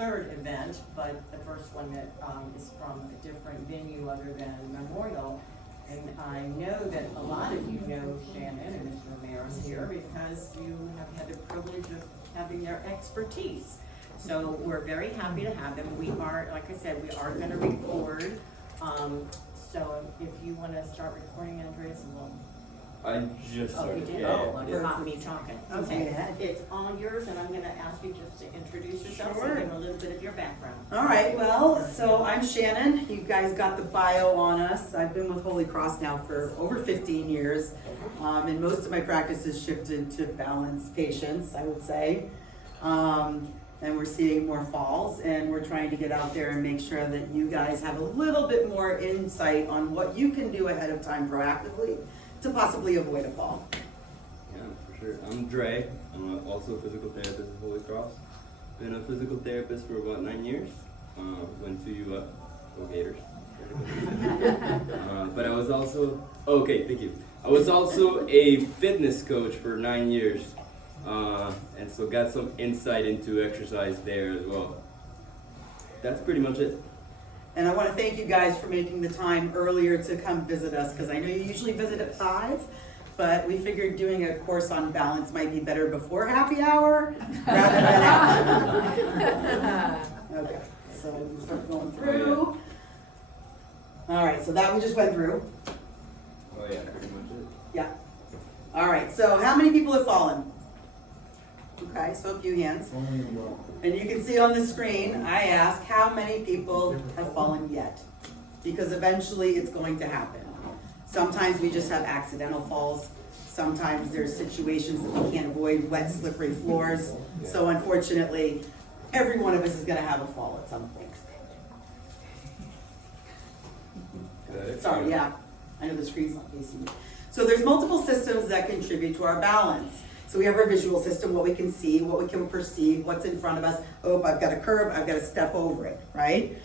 third event, but the first one that is from a different venue other than Memorial. And I know that a lot of you know Shannon and Mr. Ramirez here because you have had the privilege of having their expertise. So we're very happy to have them. We are, like I said, we are gonna record. So if you wanna start recording, Andreas, we'll. I just Oh, you started. did? Yeah, Oh, yeah. it's not me talking. Okay, ahead. it's all yours, and I'm gonna ask you just to introduce yourself Sure. and give a little bit of your background. All right, well, so I'm Shannon. You guys got the bio on us. I've been with Holy Cross now for over 15 years. And most of my practice has shifted to balance patients, I would say. And we're seeing more falls, and we're trying to get out there and make sure that you guys have a little bit more insight on what you can do ahead of time proactively to possibly avoid a fall. Yeah, for sure. I'm Dre. I'm also a physical therapist at Holy Cross. Been a physical therapist for about 9 years. Went to UF, go Gators. But I was also, okay, thank you. I was also a fitness coach for 9 years. And so got some insight into exercise there as well. That's pretty much it. And I want to thank you guys for making the time earlier to come visit us, because I know you usually visit at 5, but we figured doing a course on balance might be better before happy hour rather than after. Okay, so we'll start going through. All right, so that we just went through. Oh yeah, pretty much it. Yeah. All right, so how many people have fallen? Okay, so a few hands. And you can see on the screen, I ask how many people have fallen yet? Because eventually it's going to happen. Sometimes we just have accidental falls. Sometimes there's situations that we can't avoid, wet, slippery floors. So unfortunately, every one of us is gonna have a fall at some point. Sorry, yeah, I know the screen's not facing me. So there's multiple systems that contribute to our balance. So we have our visual system, what we can see, what we can perceive, what's in front of us. Oh, I've got a curb, I've got to step over it, right?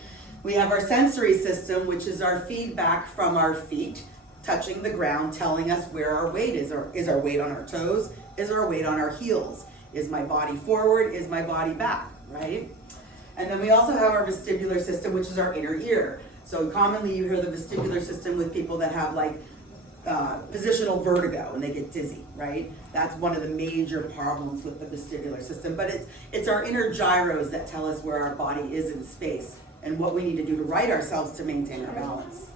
We have our sensory system, which is our feedback from our feet touching the ground, telling us where our weight is. Or is our weight on our toes? Is our weight on our heels? Is my body forward? Is my body back, right? And then we also have our vestibular system, which is our inner ear. So commonly you hear the vestibular system with people that have like positional vertigo and they get dizzy, right? That's one of the major problems with the vestibular system. But it's our inner gyros that tell us where our body is in space and what we need to do to right ourselves to maintain our balance.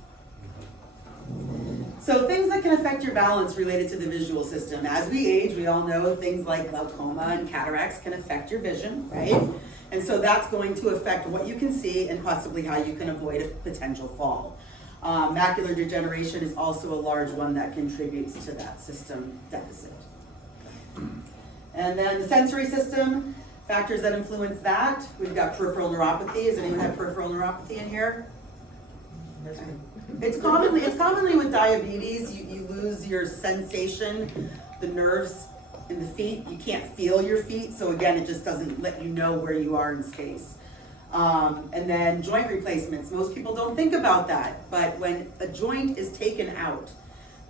So things that can affect your balance related to the visual system. As we age, we all know things like glaucoma and cataracts can affect your vision, right? And so that's going to affect what you can see and possibly how you can avoid a potential fall. Macular degeneration is also a large one that contributes to that system deficit. And then the sensory system, factors that influence that. We've got peripheral neuropathy. Does anyone have peripheral neuropathy in here? Okay. It's commonly with diabetes, you lose your sensation, the nerves in the feet. You can't feel your feet, so again, it just doesn't let you know where you are in space. And then joint replacements. Most people don't think about that, but when a joint is taken out,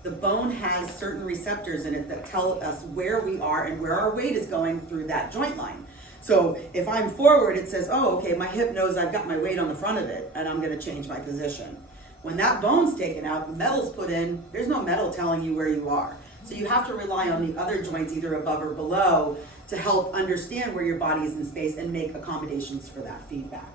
the bone has certain receptors in it that tell us where we are and where our weight is going through that joint line. So if I'm forward, it says, oh, okay, my hip knows I've got my weight on the front of it, and I'm gonna change my position. When that bone's taken out, the metal's put in, there's no metal telling you where you are. So you have to rely on the other joints, either above or below, to help understand where your body is in space and make accommodations for that feedback.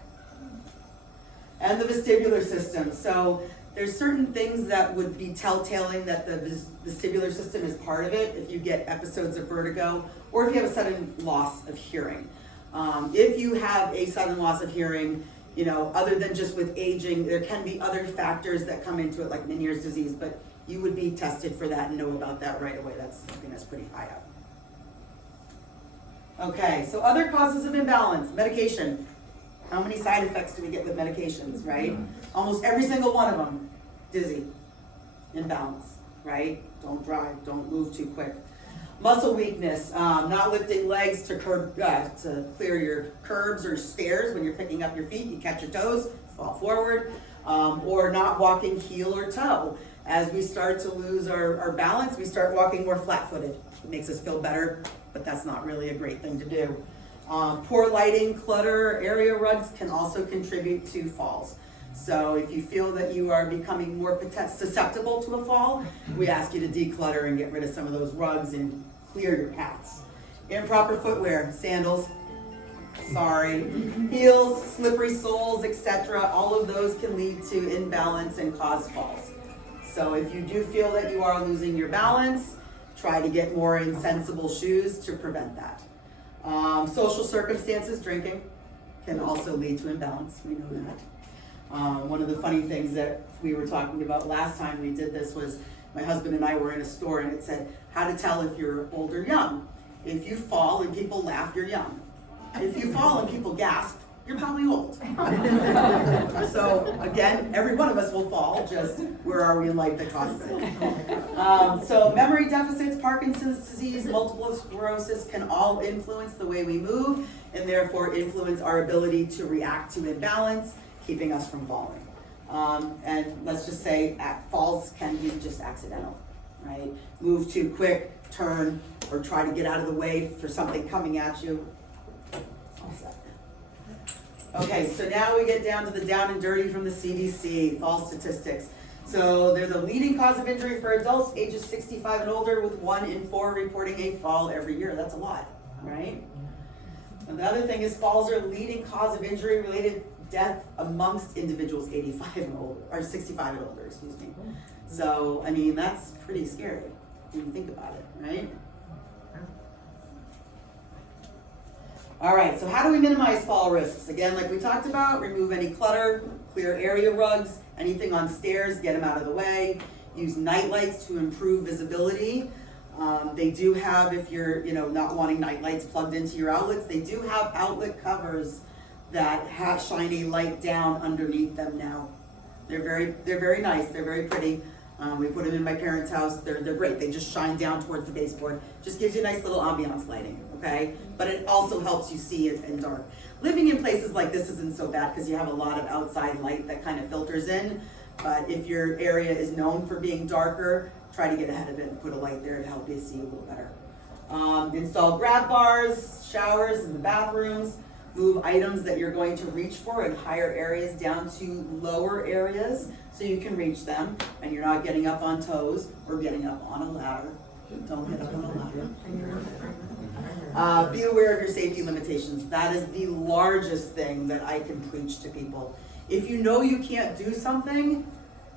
And the vestibular system. So there's certain things that would be telltaling that the vestibular system is part of it if you get episodes of vertigo or if you have a sudden loss of hearing. If you have a sudden loss of hearing, you know, other than just with aging, there can be other factors that come into it like Meniere's disease, but you would be tested for that and know about that right away. That's something that's pretty high up. Okay, so other causes of imbalance, medication. How many side effects do we get with medications, right? Almost every single one of them, dizzy, imbalance, right? Don't drive, don't move too quick. Muscle weakness, not lifting legs to clear your curbs or stairs when you're picking up your feet, you catch your toes, fall forward, or not walking heel or toe. As we start to lose our balance, we start walking more flat-footed. It makes us feel better, but that's not really a great thing to do. Poor lighting, clutter, area rugs can also contribute to falls. So if you feel that you are becoming more susceptible to a fall, we ask you to declutter and get rid of some of those rugs and clear your paths. Improper footwear, sandals, heels, slippery soles, etc. All of those can lead to imbalance and cause falls. So if you do feel that you are losing your balance, try to get more insensible shoes to prevent that. Social circumstances, drinking, can also lead to imbalance, we know that. One of the funny things that we were talking about last time we did this was my husband and I were in a store and it said, how to tell if you're old or young. If you fall and people laugh, you're young. If you fall and people gasp, you're probably old. So again, every one of us will fall, just where are we in life that causes it? So memory deficits, Parkinson's disease, multiple sclerosis can all influence the way we move and therefore influence our ability to react to imbalance, keeping us from falling. And let's just say falls can be just accidental, right? Move too quick, turn, or try to get out of the way for something coming at you. Okay, so now we get down to the down and dirty from the CDC, fall statistics. So they're the leading cause of injury for adults ages 65 and older, with 1 in 4 reporting a fall every year. That's a lot, right? And the other thing is falls are the leading cause of injury related death amongst individuals 85 and older, or 65 and older, excuse me. So, I mean, that's pretty scary when you think about it, right? All right, so how do we minimize fall risks? Again, like we talked about, remove any clutter, clear area rugs, anything on stairs, get them out of the way. Use night lights to improve visibility. They do have, if you're not wanting night lights plugged into your outlets, they do have outlet covers that shine a light down underneath them now. They're very nice. They're very pretty. We put them in my parents' house. They're great. They just shine down towards the baseboard. Just gives you a nice little ambiance lighting, okay? But it also helps you see it in dark. Living in places like this isn't so bad because you have a lot of outside light that kind of filters in. But if your area is known for being darker, try to get ahead of it and put a light there to help you see a little better. Install grab bars, showers in the bathrooms. Move items that you're going to reach for in higher areas down to lower areas so you can reach them and you're not getting up on toes or getting up on a ladder. Don't get up on a ladder. Be aware of your safety limitations. That is the largest thing that I can preach to people. If you know you can't do something,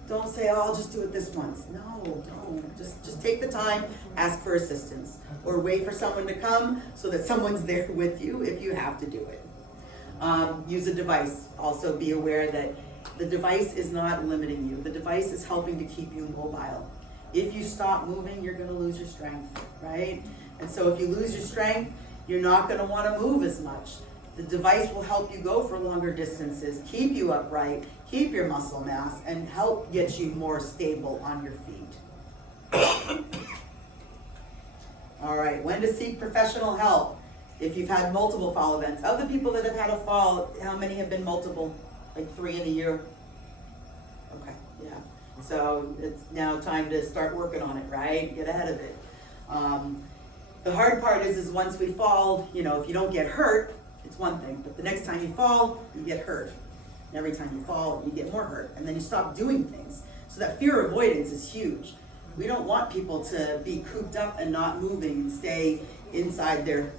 don't say, oh, I'll just do it this once. No, don't. Just take the time, ask for assistance, or wait for someone to come so that someone's there with you if you have to do it. Use a device. Also be aware that the device is not limiting you. The device is helping to keep you mobile. If you stop moving, you're going to lose your strength, right? And so if you lose your strength, you're not going to want to move as much. The device will help you go for longer distances, keep you upright, keep your muscle mass, and help get you more stable on your feet. All right, when to seek professional help. If you've had multiple fall events. Of the people that have had a fall, how many have been multiple? Like 3 in a year? Okay, yeah. So it's now time to start working on it, right? Get ahead of it. The hard part is once we fall, if you don't get hurt, it's one thing. But the next time you fall, you get hurt. And every time you fall, you get more hurt. And then you stop doing things. So that fear avoidance is huge. We don't want people to be cooped up and not moving and stay inside their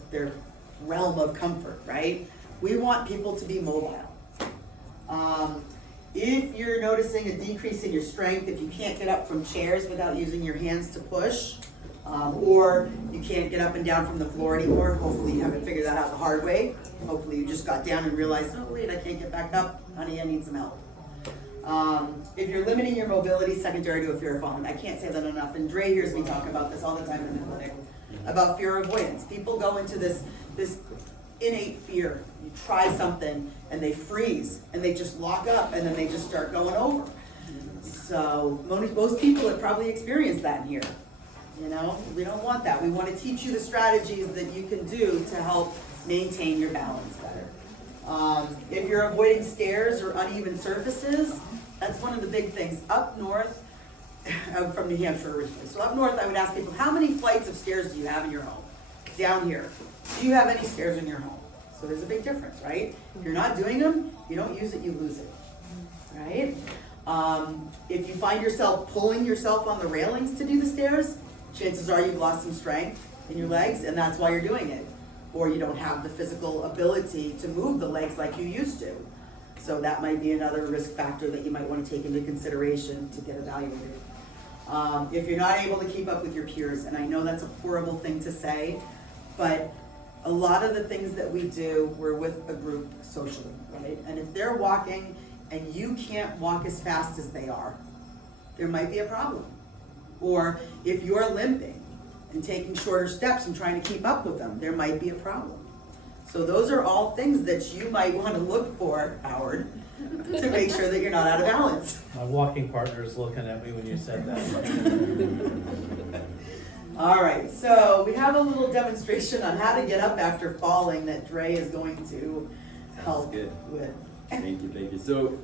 realm of comfort, right? We want people to be mobile. If you're noticing a decrease in your strength, if you can't get up from chairs without using your hands to push, or you can't get up and down from the floor anymore, hopefully you haven't figured that out the hard way. Hopefully you just got down and realized, oh wait, I can't get back up. Honey, I need some help. If you're limiting your mobility secondary to a fear of falling, I can't say that enough, and Dre hears me talk about this all the time in the clinic, about fear avoidance. People go into this innate fear. You try something and they freeze and they just lock up and then they just start going over. So most people have probably experienced that in here. We don't want that. We want to teach you the strategies that you can do to help maintain your balance better. If you're avoiding stairs or uneven surfaces, that's one of the big things. Up north, I'm from New Hampshire originally. So up north, I would ask people, how many flights of stairs do you have in your home? Down here, do you have any stairs in your home? So there's a big difference, right? If you're not doing them, you don't use it, you lose it, right? If you find yourself pulling yourself on the railings to do the stairs, chances are you've lost some strength in your legs, and that's why you're doing it. Or you don't have the physical ability to move the legs like you used to. So that might be another risk factor that you might want to take into consideration to get evaluated. If you're not able to keep up with your peers, and I know that's a horrible thing to say, but a lot of the things that we do, we're with a group socially, right? And if they're walking and you can't walk as fast as they are, there might be a problem. Or if you're limping and taking shorter steps and trying to keep up with them, there might be a problem. So those are all things that you might want to look for, Howard, to make sure that you're not out of balance. My walking partner is looking at me when you said that. All right, so we have a little demonstration on how to get up after falling that Dre is going to help good. with. Thank you. So,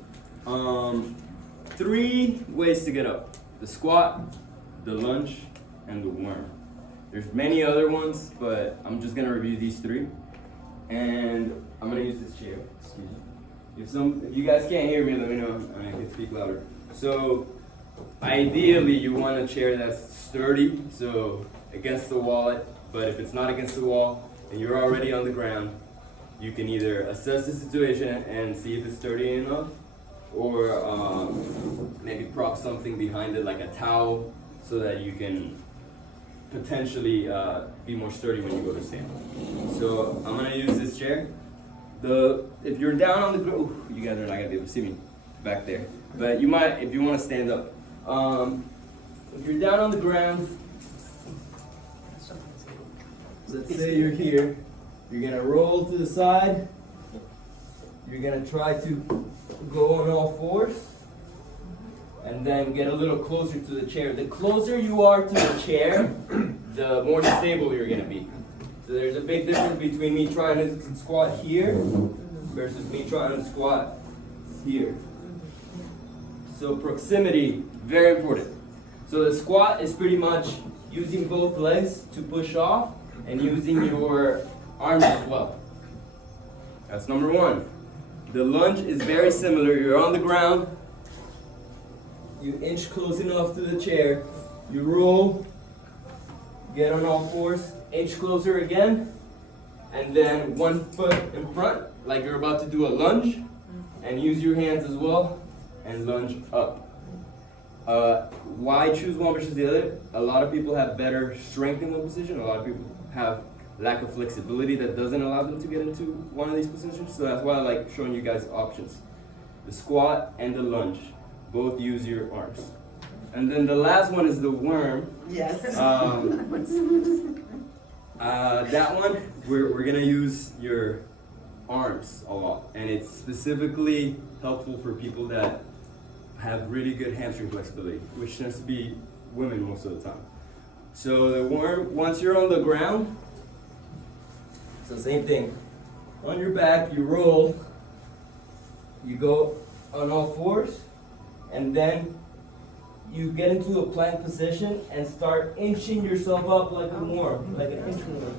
3 ways to get up: the squat, the lunge, and the worm. There's many other ones, but I'm just gonna review these 3. And I'm gonna use this chair. Excuse me. If you guys can't hear me, let me know. I can speak louder. So, ideally, you want a chair that's sturdy, so against the wall. But if it's not against the wall and you're already on the ground, you can either assess the situation and see if it's sturdy enough, or maybe prop something behind it like a towel, so that you can potentially be more sturdy when you go to stand. So I'm gonna use this chair. If you're down on the ground, you guys are not gonna be able to see me back there, but you might if you want to stand up. If you're down on the ground, let's say you're here, you're gonna roll to the side. You're gonna try to go on all 4s, and then get a little closer to the chair. The closer you are to the chair, the more stable you're gonna be. So there's a big difference between me trying to squat here versus me trying to squat here. So proximity, very important. So the squat is pretty much using both legs to push off and using your arms as well. That's number 1. The lunge is very similar. You're on the ground, you inch close enough to the chair, you roll, get on all 4s, inch closer again, and then 1 foot in front, like you're about to do a lunge, and use your hands as well, and lunge up. Why choose one versus the other? A lot of people have better strength in one position. A lot of people have lack of flexibility that doesn't allow them to get into one of these positions. So that's why I like showing you guys options. The squat and the lunge, both use your arms. And then the last one is the worm. Yes. That one, we're gonna use your arms a lot. And it's specifically helpful for people that have really good hamstring flexibility, which tends to be women most of the time. So the worm, once you're on the ground, so same thing. On your back, you roll, you go on all 4s, and then you get into a plank position and start inching yourself up like a worm, like an inchworm.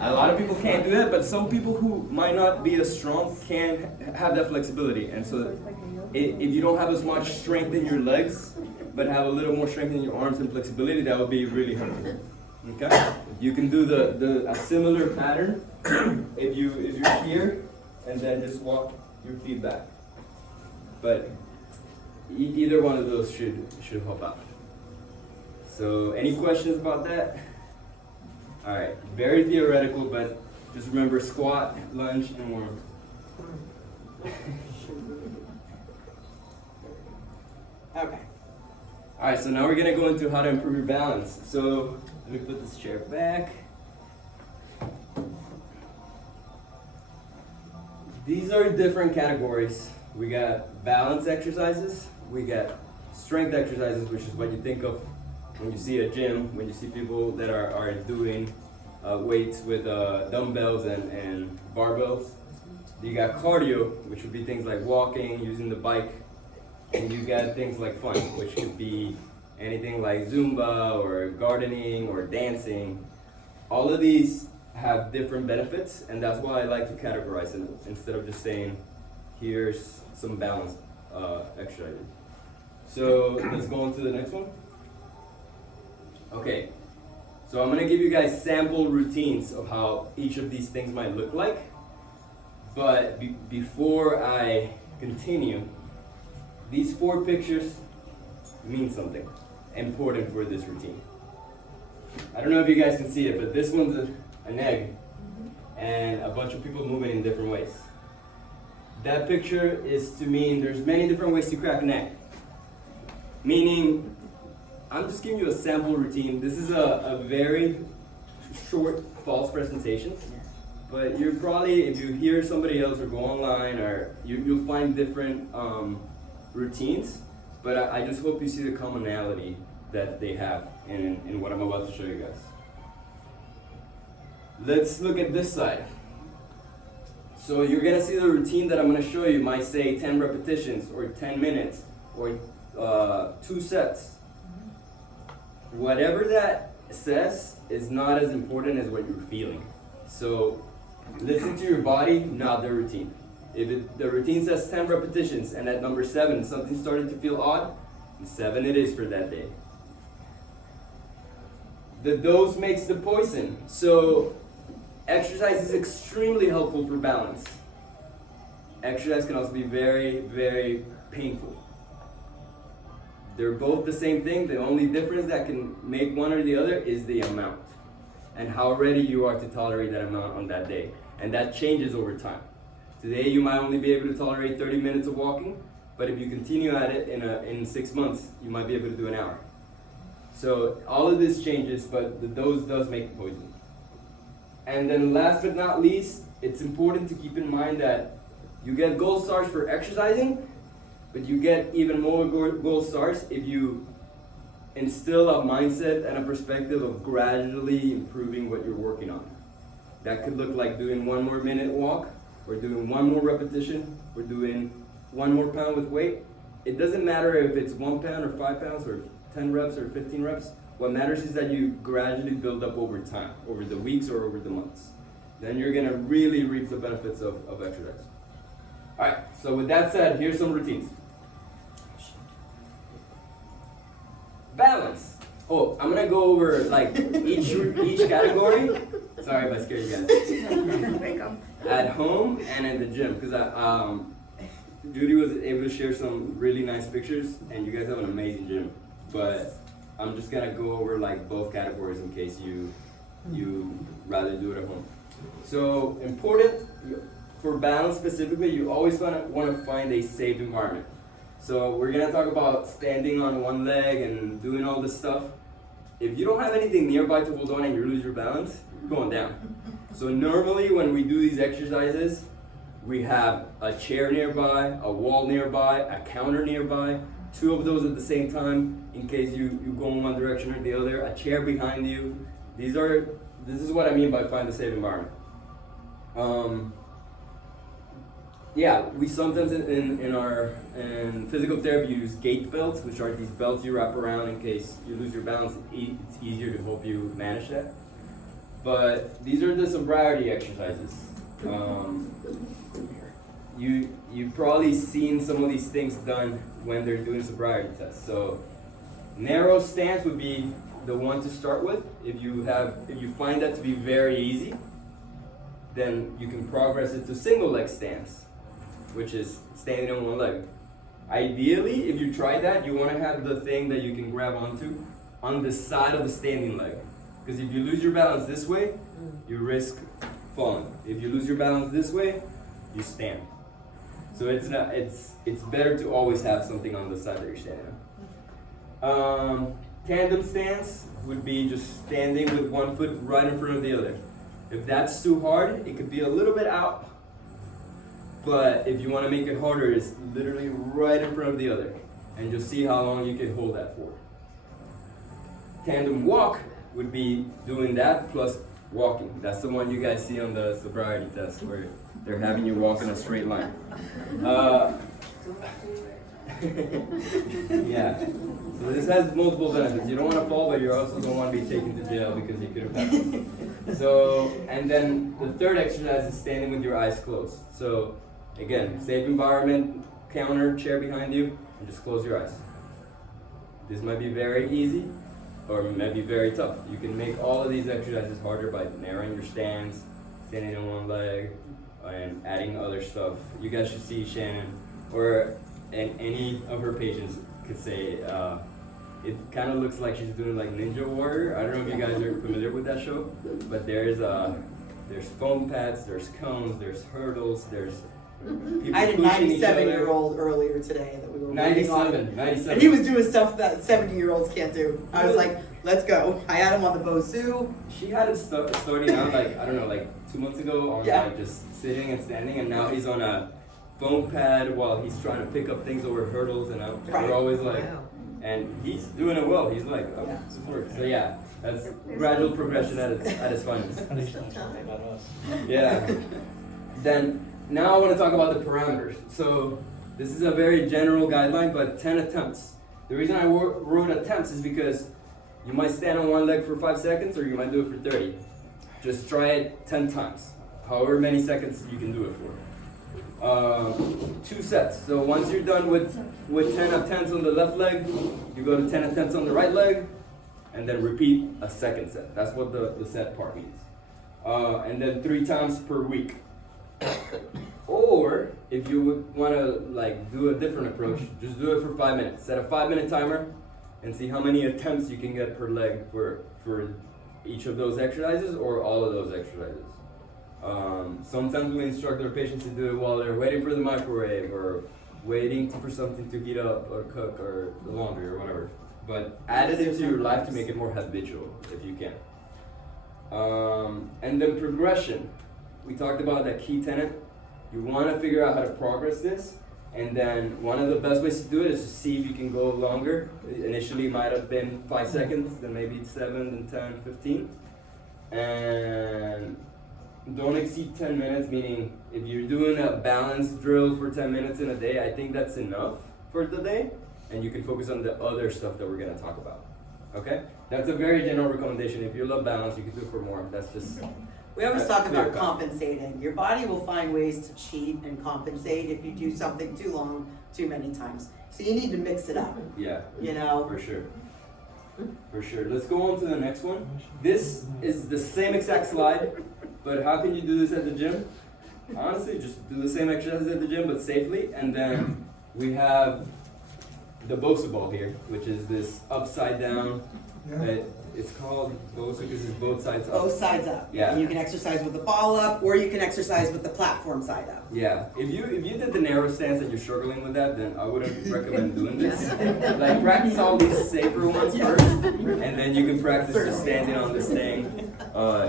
A lot of people can't do that, but some people who might not be as strong can have that flexibility. And so if you don't have as much strength in your legs, but have a little more strength in your arms and flexibility, that would be really helpful. Okay? You can do a similar pattern if you're here, and then just walk your feet back. But either one of those should help out. So any questions about that? All right, very theoretical, but just remember squat, lunge, and worm. Okay. All right, so now we're gonna go into how to improve your balance. So let me put this chair back. These are different categories. We got balance exercises, we got strength exercises, which is what you think of when you see a gym, when you see people that are doing weights with dumbbells and barbells. You got cardio, which would be things like walking, using the bike, and you got things like fun, which could be anything like Zumba or gardening or dancing. All of these have different benefits, and that's why I like to categorize them instead of just saying, here's some balance exercises. So let's go on to the next one. Okay, so I'm gonna give you guys sample routines of how each of these things might look like. But before I continue, these 4 pictures mean something important for this routine. I don't know if you guys can see it, but this one's an egg and a bunch of people moving in different ways. That picture is to mean there's many different ways to crack an egg. Meaning, I'm just giving you a sample routine. This is a very short false presentation, but you're probably, if you hear somebody else or go online, or you'll find different routines, but I just hope you see the commonality that they have in what I'm about to show you guys. Let's look at this side. So you're gonna see the routine that I'm gonna show you might say 10 repetitions or 10 minutes or 2 sets. Whatever that says is not as important as what you're feeling. So listen to your body, not the routine. If the routine says 10 repetitions and at number 7 something started to feel odd, 7 it is for that day. The dose makes the poison. So exercise is extremely helpful for balance. Exercise can also be very, very painful. They're both the same thing. The only difference that can make one or the other is the amount and how ready you are to tolerate that amount on that day. And that changes over time. Today you might only be able to tolerate 30 minutes of walking, but if you continue at it in 6 months, you might be able to do an hour. So all of this changes, but the dose does make the poison. And then last but not least, it's important to keep in mind that you get gold stars for exercising, but you get even more gold stars if you instill a mindset and a perspective of gradually improving what you're working on. That could look like doing 1 more minute walk, or doing 1 more repetition, or doing 1 more pound with weight. It doesn't matter if it's 1 pound or 5 pounds or 10 reps or 15 reps. What matters is that you gradually build up over time, over the weeks or over the months. Then you're gonna really reap the benefits of exercise. All right, so with that said, here's some routines. Balance. Oh, I'm gonna go over like each category. Sorry if I scared you guys. At home and at the gym, because Judy was able to share some really nice pictures, and you guys have an amazing gym. But I'm just gonna go over like both categories in case you rather do it at home. So important for balance specifically, you always want to find a safe environment. So we're gonna talk about standing on one leg and doing all this stuff. If you don't have anything nearby to hold on and you lose your balance, you're going down. So normally when we do these exercises, we have a chair nearby, a wall nearby, a counter nearby, 2 of those at the same time in case you go in one direction or the other, a chair behind you. This is what I mean by find a safe environment. Yeah, we sometimes in physical therapy use gait belts, which are these belts you wrap around in case you lose your balance. It's easier to help you manage that. But these are the sobriety exercises. You've probably seen some of these things done when they're doing sobriety tests. So narrow stance would be the one to start with. If you find that to be very easy, then you can progress it to single leg stance, which is standing on one leg. Ideally, if you try that, you want to have the thing that you can grab onto on the side of the standing leg. Because if you lose your balance this way, you risk falling. If you lose your balance this way, you stand. So it's better to always have something on the side that you're standing on. Tandem stance would be just standing with one foot right in front of the other. If that's too hard, it could be a little bit out. But if you want to make it harder, it's literally right in front of the other. And you'll see how long you can hold that for. Tandem walk would be doing that plus walking. That's the one you guys see on the sobriety test where they're having you walk in a straight line. Yeah. So this has multiple benefits. You don't want to fall, but you also don't want to be taken to jail because you could have died. So, and then the third exercise is standing with your eyes closed. So, again, safe environment, counter, chair behind you, and just close your eyes. This might be very easy, or it might be very tough. You can make all of these exercises harder by narrowing your stance, standing on one leg, and adding other stuff. You guys should see Shannon, or any of her patients could say, it kind of looks like she's doing like Ninja Warrior. I don't know if you guys are familiar with that show, but there's foam pads, there's cones, there's hurdles, there's people I had a pushing each other. 97-year-old earlier today that we were waiting on. 97. And he was doing stuff that 70-year-olds can't do. I was like, let's go. I had him on the Bosu. She had it starting out like, I don't know, like 2 months ago on Yeah. like just sitting and standing, and now he's on a foam pad while he's trying to pick up things over hurdles, and Right. we're always like, and he's doing it well. He's like, oh, Yeah. this works. So yeah, that's gradual progression at its finest. Punishment about us. Yeah. Then now I want to talk about the parameters. So this is a very general guideline, but 10 attempts. The reason I wrote attempts is because you might stand on one leg for 5 seconds, or you might do it for 30. Just try it 10 times, however many seconds you can do it for. 2 sets. So once you're done with 10 attempts on the left leg, you go to 10 attempts on the right leg, and then repeat a second set. That's what the set part means. And then 3 times per week. Or if you would want to like do a different approach, just do it for 5 minutes. Set a 5-minute timer and see how many attempts you can get per leg for each of those exercises or all of those exercises. Sometimes we instruct our patients to do it while they're waiting for the microwave or waiting for something to heat up or cook or the laundry or whatever. But add it into your life to make it more habitual if you can. And then progression. We talked about that key tenet. You want to figure out how to progress this. And then one of the best ways to do it is to see if you can go longer. Initially it might have been 5 seconds, then maybe 7, then 10, 15. And don't exceed 10 minutes, meaning if you're doing a balance drill for 10 minutes in a day, I think that's enough for the day. And you can focus on the other stuff that we're going to talk about. Okay? That's a very general recommendation. If you love balance, you can do it for more. That's just... We always talk clear about cut. compensating. Your body will find ways to cheat and compensate if you do something too long, too many times. So you need to mix it up, Yeah. you know? For sure. For sure. Let's go on to the next one. This is the same exact slide, but how can you do this at the gym? Honestly, just do the same exercises at the gym, but safely. And then we have the Bosu ball here, which is this upside down. It's called Bosu because it's both sides up. Both sides up. Yeah. And you can exercise with the ball up, or you can exercise with the platform side up. Yeah, if you did the narrow stance and you're struggling with that, then I wouldn't recommend doing this. Like practice all these safer ones first, and then you can practice just standing on this thing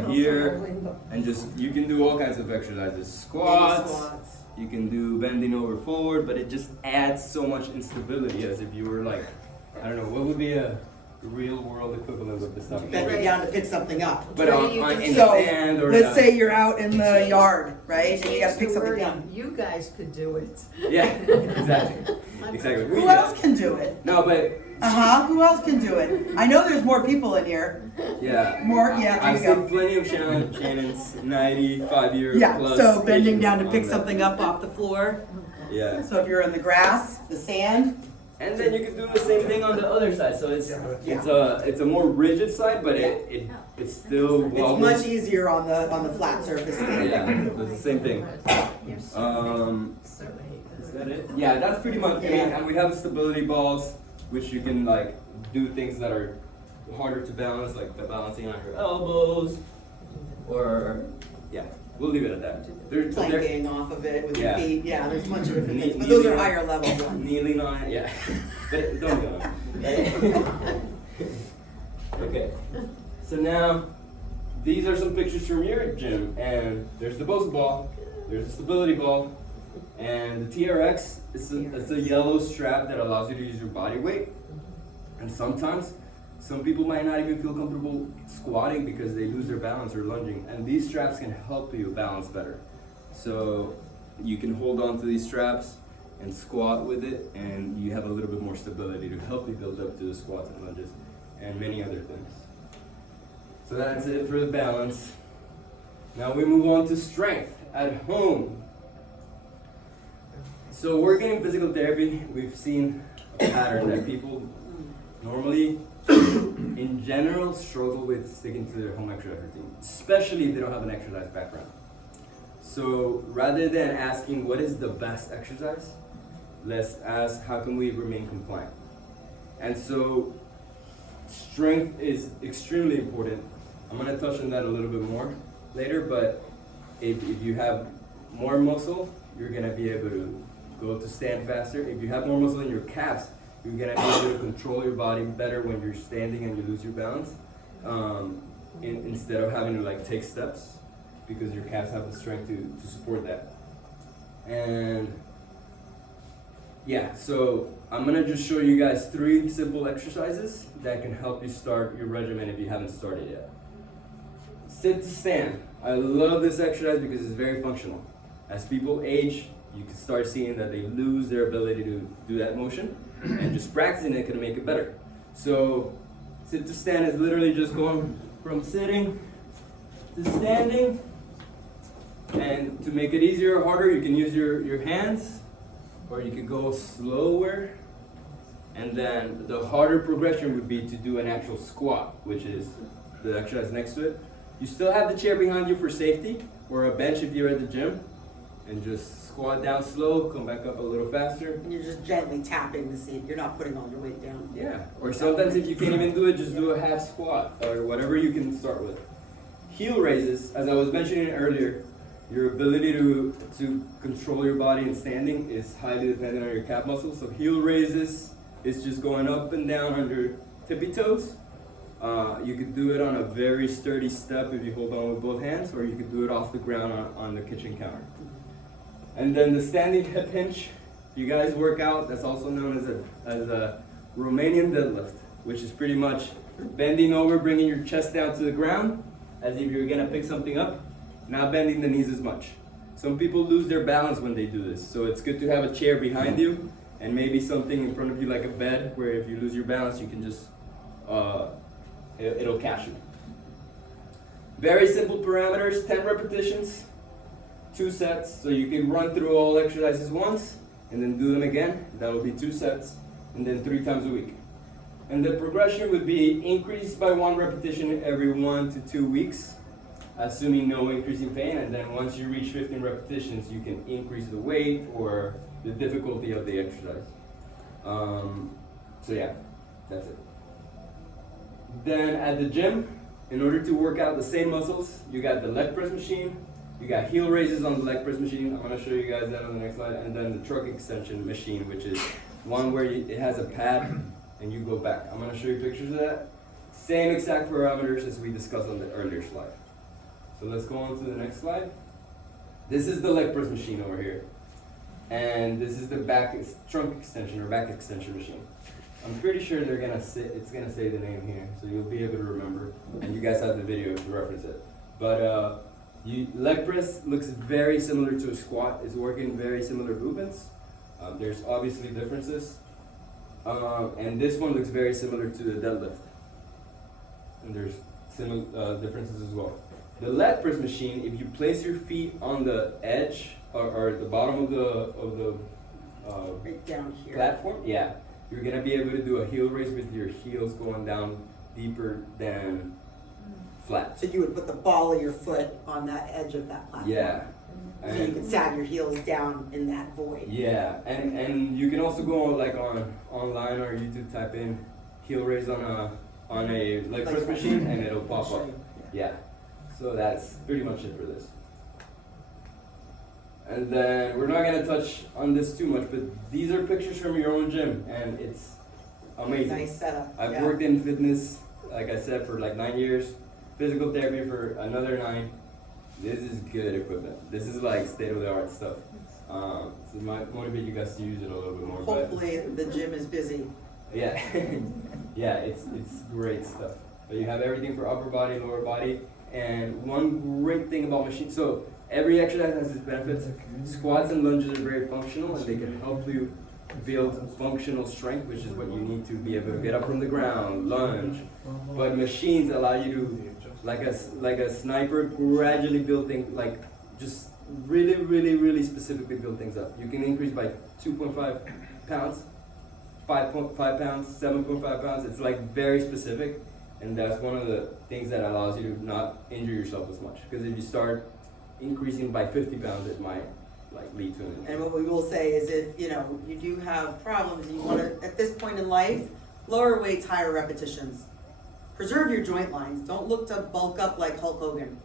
here, and just you can do all kinds of exercises, squats. You can do bending over forward, but it just adds so much instability as if you were like, I don't know, what would be a real world equivalent of this stuff? Bending down to pick something up. But in the So, sand or let's the, say you're out in the yard, right? And you gotta pick something down. You guys could do it. yeah, exactly. Who else can do it? No, but Who else can do it? I know there's more people in here. yeah. Yeah, I've there you seen go. plenty of Shannon's 95-year Yeah, plus so bending patients down to on pick that. something up off the floor. Yeah. So if you're in the grass, the sand, And then you can do the same thing on the other side. So it's a more rigid side, but it's still it's wobbles. much easier on the flat surface. Yeah, it's the same thing. Is that it? Yeah, that's pretty much it. Yeah. And we have stability balls, which you can like do things that are harder to balance, like the balancing on your elbows, or yeah, we'll leave it at that. They're Planking off of it with your Yeah. feet. Yeah, there's a bunch of different Knee- things, but those are kneeling. higher level ones. kneeling on it, yeah. But don't go on it. Okay. So now, these are some pictures from your gym, and there's the Bosu ball, there's the stability ball, and the TRX is a yellow strap that allows you to use your body weight. And sometimes, some people might not even feel comfortable squatting because they lose their balance or lunging, and these straps can help you balance better. So you can hold on to these straps and squat with it, and you have a little bit more stability to help you build up to the squats and lunges and many other things. So that's it for the balance. Now we move on to strength at home. So working in physical therapy, we've seen a pattern that people normally, in general, struggle with sticking to their home exercise routine, especially if they don't have an exercise background. So rather than asking what is the best exercise, let's ask how can we remain compliant. And so strength is extremely important. I'm going to touch on that a little bit more later, but if you have more muscle, you're going to be able to go to stand faster. If you have more muscle in your calves, you're going to be able to control your body better when you're standing and you lose your balance, instead of having to like take steps, because your calves have the strength to support that. And yeah, so I'm gonna just show you guys 3 simple exercises that can help you start your regimen if you haven't started yet. Sit to stand. I love this exercise because it's very functional. As people age, you can start seeing that they lose their ability to do that motion, and just practicing it can make it better. So sit to stand is literally just going from sitting to standing. And to make it easier or harder, you can use your hands, or you can go slower. And then the harder progression would be to do an actual squat, which is the exercise next to it. You still have the chair behind you for safety, or a bench if you're at the gym, and just squat down slow, come back up a little faster. And you're just gently tapping the seat. You're not putting all your weight down. Yeah, or sometimes if you can't even do it, just do a half squat, or whatever you can start with. Heel raises, as I was mentioning earlier, your ability to control your body in standing is highly dependent on your calf muscles. So heel raises is just going up and down on your tippy toes. You could do it on a very sturdy step if you hold on with both hands, or you could do it off the ground on the kitchen counter. And then the standing hip hinge, you guys work out, that's also known as a Romanian deadlift, which is pretty much bending over, bringing your chest down to the ground, as if you're gonna pick something up, not bending the knees as much. Some people lose their balance when they do this, so it's good to have a chair behind you and maybe something in front of you like a bed, where if you lose your balance, you can just, it'll catch you. Very simple parameters, 10 repetitions, 2 sets, so you can run through all exercises once and then do them again. That will be 2 sets, and then 3 times a week. And the progression would be increased by 1 repetition every 1 to 2 weeks, assuming no increase in pain. And then once you reach 15 repetitions, you can increase the weight or the difficulty of the exercise. So yeah, that's it. Then at the gym, in order to work out the same muscles, you got the leg press machine, you got heel raises on the leg press machine. I'm gonna show you guys that on the next slide. And then the truck extension machine, which is one where it has a pad and you go back. I'm gonna show you pictures of that. Same exact parameters as we discussed on the earlier slide. So let's go on to the next slide. This is the leg press machine over here. And this is the trunk extension or back extension machine. I'm pretty sure it's gonna say the name here, so you'll be able to remember, and you guys have the video to reference it. But leg press looks very similar to a squat. It's working very similar movements. There's obviously differences. And this one looks very similar to the deadlift. And there's similar differences as well. The leg press machine, if you place your feet on the edge or at the bottom of the Right down here. platform, yeah, you're gonna be able to do a heel raise with your heels going down deeper than flat. So you would put the ball of your foot on that edge of that platform. Yeah. So you can sag your heels down in that void. Yeah, and you can also go like online or YouTube, type in heel raise on a leg press machine, and it'll pop up. Yeah, so that's pretty much it for this. And then we're not gonna touch on this too much, but these are pictures from your own gym, and it's amazing. Nice setup. I've yeah. worked in fitness, like I said, for like 9 years, physical therapy for another 9. This is good equipment. This is like state-of-the-art stuff. So it might motivate you guys to use it a little bit more. Hopefully the gym is busy. Yeah, yeah, it's great stuff. But you have everything for upper body, lower body, And one great thing about machines, so every exercise has its benefits. Squats and lunges are very functional, and they can help you build functional strength, which is what you need to be able to get up from the ground, lunge. But machines allow you to, like a sniper, gradually build things, like just really specifically build things up. You can increase by 2.5 pounds, 5.5 pounds, 7.5 pounds. It's like very specific, and that's one of the things that allows you to not injure yourself as much. Because if you start increasing by 50 pounds, it might like lead to an injury. And what we will say is if, you know, you do have problems, you want to, at this point in life, lower weights, higher repetitions. Preserve your joint lines. Don't look to bulk up like Hulk Hogan.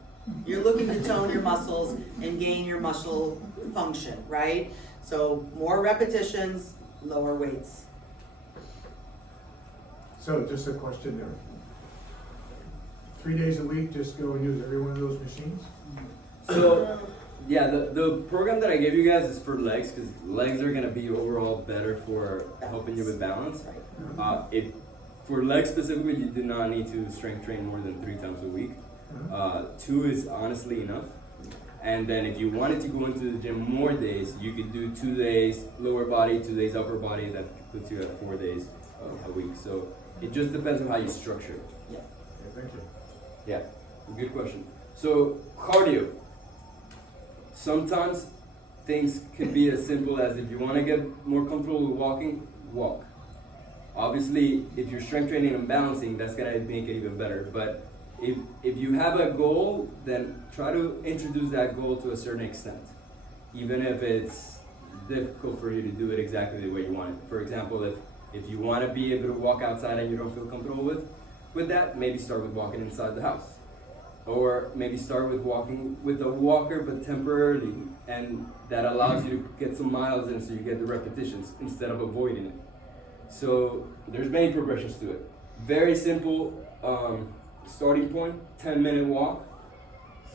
You're looking to tone your muscles and gain your muscle function, right? So more repetitions, lower weights. So just a question there. 3 days a week, just go and use every one of those machines? So, yeah, the program that I gave you guys is for legs, because legs are gonna be overall better for helping you with balance. If for legs specifically, you do not need to strength train more than 3 times a week. 2 is honestly enough. And then if you wanted to go into the gym more days, you could do 2 days lower body, 2 days upper body. That puts you at 4 days a week. So it just depends on how you structure it. Okay, thank you. Yeah, good question. So cardio. Sometimes things could be as simple as if you want to get more comfortable with walking, walk. Obviously, if you're strength training and balancing, that's gonna make it even better. But if you have a goal, then try to introduce that goal to a certain extent, even if it's difficult for you to do it exactly the way you want it. For example, if you want to be able to walk outside and you don't feel comfortable with that, maybe start with walking inside the house. Or maybe start with walking with a walker, but temporarily, and that allows you to get some miles in so you get the repetitions instead of avoiding it. So there's many progressions to it. Very simple starting point, 10-minute walk.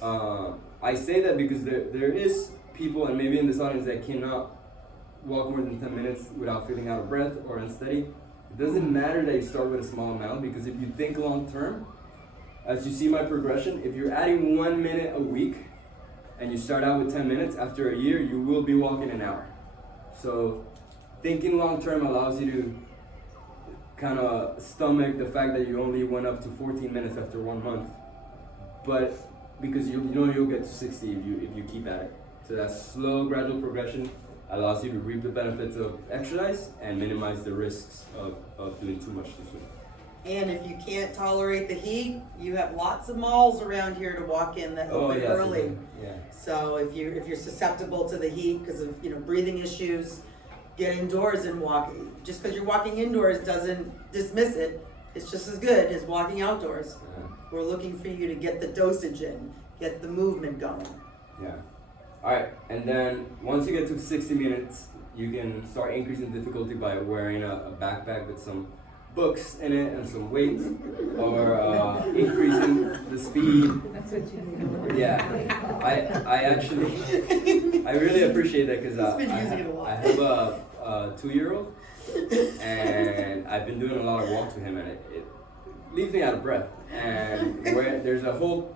I say that because there is people, and maybe in this audience, that cannot walk more than 10 minutes without feeling out of breath or unsteady. It doesn't matter that you start with a small amount, because if you think long term, as you see my progression, if you're adding 1 minute a week and you start out with 10 minutes, after a year, you will be walking an hour. So thinking long term allows you to kind of stomach the fact that you only went up to 14 minutes after 1 month. But because you know you'll get to 60 if you keep at it. So that slow, gradual progression allows you to reap the benefits of exercise and minimize the risks of doing too much too soon. And if you can't tolerate the heat, you have lots of malls around here to walk in that open early. Yeah. So if you're susceptible to the heat because of breathing issues, get indoors and walk. Just because you're walking indoors doesn't dismiss it. It's just as good as walking outdoors. We're looking for you to get the dosage in, get the movement going. Yeah. All right, and then once you get to 60 minutes, you can start increasing difficulty by wearing a backpack with some books in it and some weights, or increasing the speed. That's what you need. Yeah, I actually, I really appreciate that because He's been using it a lot. I have a 2-year-old, and I've been doing a lot of walks with him, and it leaves me out of breath. And where there's a whole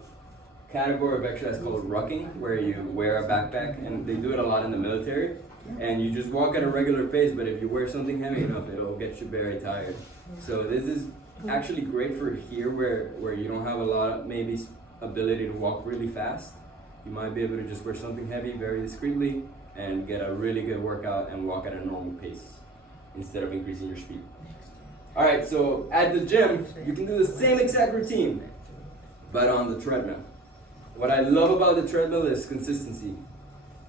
category of exercise called rucking, where you wear a backpack, and they do it a lot in the military, and you just walk at a regular pace, but if you wear something heavy enough, it'll get you very tired. So this is actually great for here where you don't have a lot of maybe ability to walk really fast. You might be able to just wear something heavy very discreetly and get a really good workout and walk at a normal pace instead of increasing your speed. All right, so at the gym, you can do the same exact routine, but on the treadmill. What I love about the treadmill is consistency.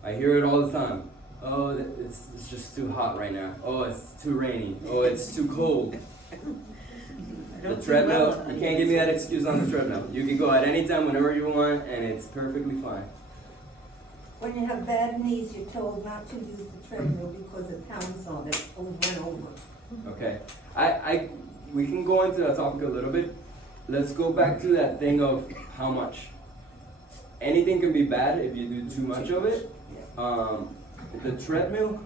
I hear it all the time. Oh, it's just too hot right now. Oh, it's too rainy. Oh, it's too cold. The treadmill, you can't give me that excuse on the treadmill. You can go at any time, whenever you want, and it's perfectly fine. When you have bad knees, you're told not to use the treadmill because it pounds on it over and over. Okay, we can go into that topic a little bit. Let's go back to that thing of how much. Anything can be bad if you do too much of it. The treadmill,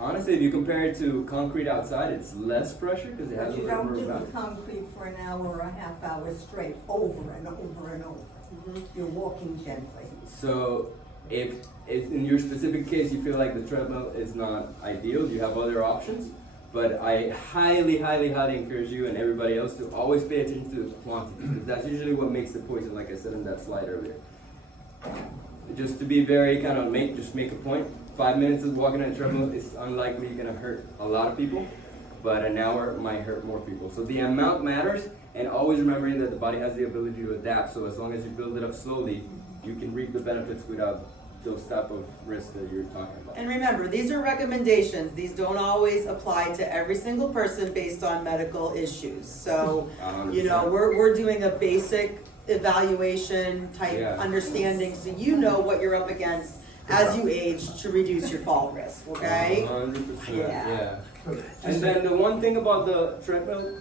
honestly, if you compare it to concrete outside, it's less pressure because it has But a you little don't more do the bounce. concrete for an hour or a half hour straight, over and over and over. You're walking gently. So if in your specific case you feel like the treadmill is not ideal, you have other options. But I highly, highly, highly encourage you and everybody else to always pay attention to the quantity, because that's usually what makes the poison, like I said in that slide earlier. Just to be very kind of make a point. 5 minutes of walking on a treadmill is unlikely gonna hurt a lot of people, but an hour might hurt more people. So the amount matters, and always remembering that the body has the ability to adapt. So as long as you build it up slowly, you can reap the benefits without those type of risks that you're talking about. And remember, these are recommendations. These don't always apply to every single person based on medical issues. So, you know, we're doing a basic evaluation type Yeah. understanding, so you know what you're up against as you age to reduce your fall risk, okay? 100%, Yeah. yeah. So, And then the one thing about the treadmill,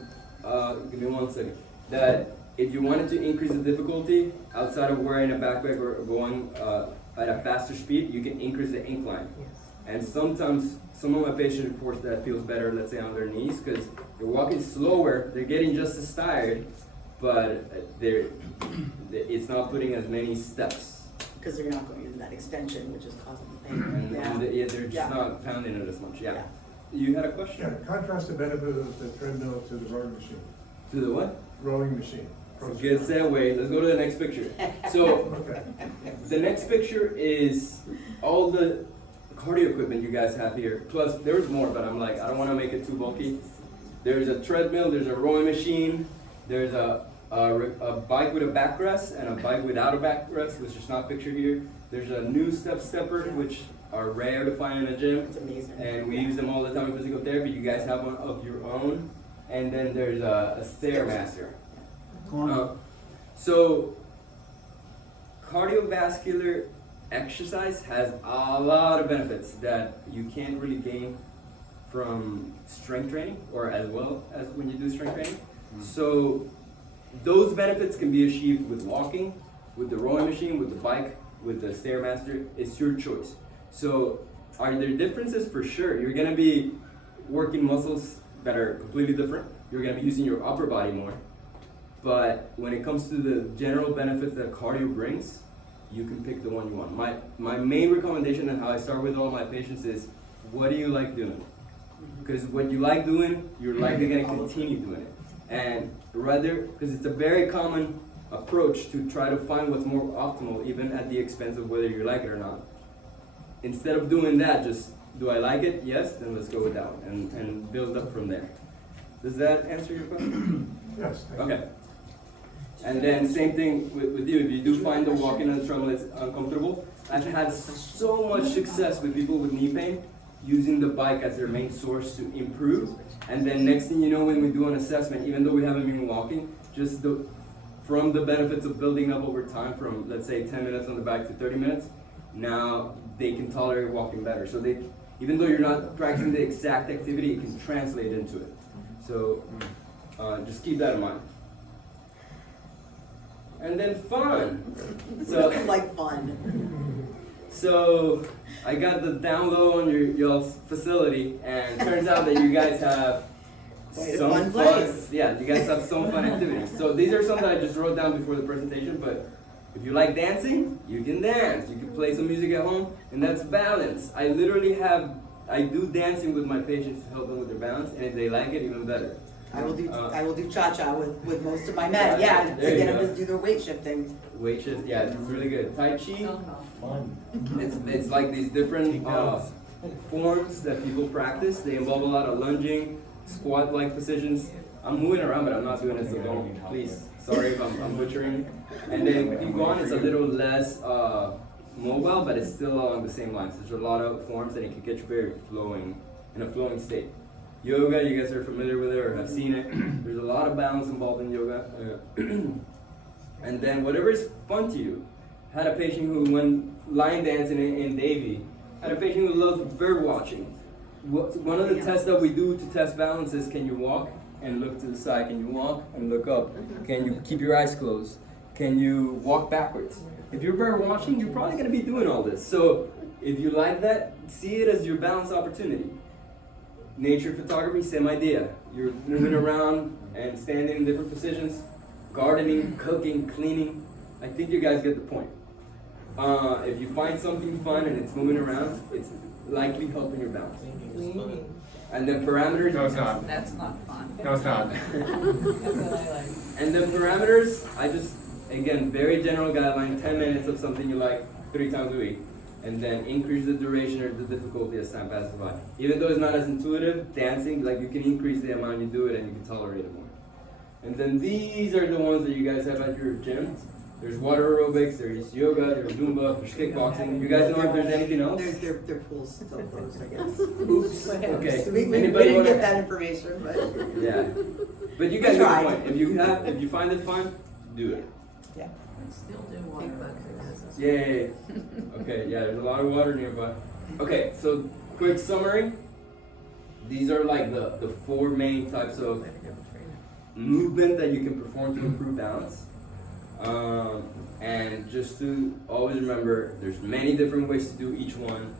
give me 1 second, that if you wanted to increase the difficulty outside of wearing a backpack or going at a faster speed, you can increase the incline. And sometimes some of my patients report that feels better, let's say on their knees, because they're walking slower, they're getting just as tired, but it's not putting as many steps. Because they're not going into that extension, which is causing the And, pain. they're just Yeah. not pounding it as much, yeah. Yeah. You had a Yeah, question? contrast the benefit of the treadmill to the rowing machine. To the what? Rowing machine. Good segue. Let's go to the next picture. So Okay. the next picture is all the cardio equipment you guys have here. Plus, there's more, but I'm like, I don't want to make it too bulky. There's a treadmill, there's a rowing machine, there's a bike with a backrest and a bike without a backrest, which is not pictured here. There's a new stepper, which are rare to find in a gym. It's amazing. And we use them all the time in physical therapy. You guys have one of your own. And then there's a Stairmaster. So cardiovascular exercise has a lot of benefits that you can't really gain from strength training, or as well as when you do strength training. So those benefits can be achieved with walking, with the rowing machine, with the bike, with the Stairmaster. It's your choice. So are there differences? For sure. You're gonna be working muscles that are completely different. You're gonna be using your upper body more. But when it comes to the general benefits that cardio brings, you can pick the one you want. My main recommendation and how I start with all my patients is, what do you like doing? Because what you like doing, you're likely gonna continue doing it. And rather, because it's a very common approach to try to find what's more optimal, even at the expense of whether you like it or not. Instead of doing that, just, do I like it? Yes, then let's go with that one and build up from there. Does that answer your question? Yes. thank you. Okay. And then same thing with you. If you do find the walking on the treadmill is uncomfortable, I've had so much success with people with knee pain using the bike as their main source to improve. And then next thing you know, when we do an assessment, even though we haven't been walking, just from the benefits of building up over time from, let's say, 10 minutes on the bike to 30 minutes, now they can tolerate walking better. So even though you're not practicing the exact activity, it can translate into it. So just keep that in mind. And then fun. So Like fun. So I got the down low on y'all's facility, and it turns out that you guys have Quite a some fun place. Yeah, you guys have some fun activities. So these are some that I just wrote down before the presentation. But if you like dancing, you can dance. You can play some music at home, and that's balance. I do dancing with my patients to help them with their balance, and if they like it, even better. I will do cha-cha with most of my men, yeah, to There you get them go. to do their weight shifting. Weight shift, yeah, it's really good. Tai Chi. Fun. It's like these different forms that people practice. They involve a lot of lunging, squat-like positions. I'm moving around, but I'm not doing it, so don't, please. Sorry if I'm butchering. And then Qigong is a little less mobile, but it's still along the same lines. There's a lot of forms that it can get you very flowing, in a flowing state. Yoga, you guys are familiar with it or have seen it. There's a lot of balance involved in yoga. And then whatever is fun to you. Had a patient who went line dancing in Davie. Had a patient who loves bird watching. One of the tests that we do to test balance is, can you walk and look to the side? Can you walk and look up? Can you keep your eyes closed? Can you walk backwards? If you're bird watching, you're probably going to be doing all this. So if you like that, see it as your balance opportunity. Nature photography, same idea. You're moving around and standing in different positions, gardening, cooking, cleaning. I think you guys get the point. If you find something fun and it's moving around, it's likely helping your balance. And then parameters. No, it's not. That's not fun. No, it's not. That's what I like. And then parameters, I just, again, very general guideline, 10 minutes of something you like 3 times a week. And then increase the duration or the difficulty as time passes by. Even though it's not as intuitive, dancing, like you can increase the amount you do it and you can tolerate it more. And then these are the ones that you guys have at your gym. There's water aerobics, there's yoga, there's Zumba, there's kickboxing. You guys know if there's anything else? Their pool's still closed, I guess. Oops. Okay. So we Anybody didn't wanna- get that information, but. Yeah. But you guys We get tried. the point. If you find it fun, do it. Yeah. I still do water bugs. Yay. Okay, yeah, there's a lot of water nearby. Okay, so quick summary. These are like the 4 main types of movement that you can perform to improve balance. And just to always remember, there's many different ways to do each one.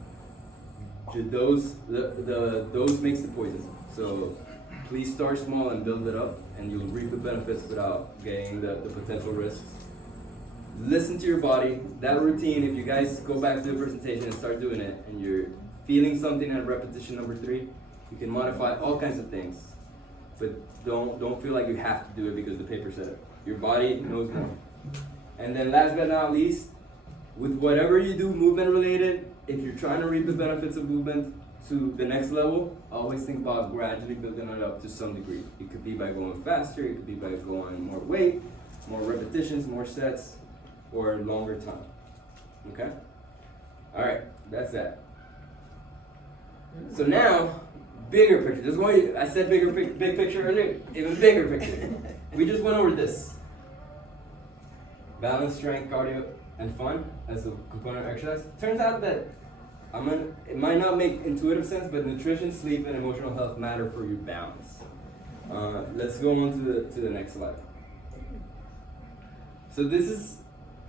The dose makes the poison. So please start small and build it up, and you'll reap the benefits without getting the potential risks. Listen to your body. That routine, if you guys go back to the presentation and start doing it, and you're feeling something at repetition number 3, you can modify all kinds of things. But don't feel like you have to do it because the paper said it. Your body knows more. And then last but not least, with whatever you do movement related, if you're trying to reap the benefits of movement to the next level, always think about gradually building it up to some degree. It could be by going faster, it could be by going more weight, more repetitions, more sets, or longer time. Okay? Alright, that's that. So now, bigger picture. Just one, I said big picture earlier, even bigger picture. We just went over this. Balance, strength, cardio, and fun as a component of exercise. Turns out that it might not make intuitive sense, but nutrition, sleep, and emotional health matter for your balance. Let's go on to the next slide. So this is,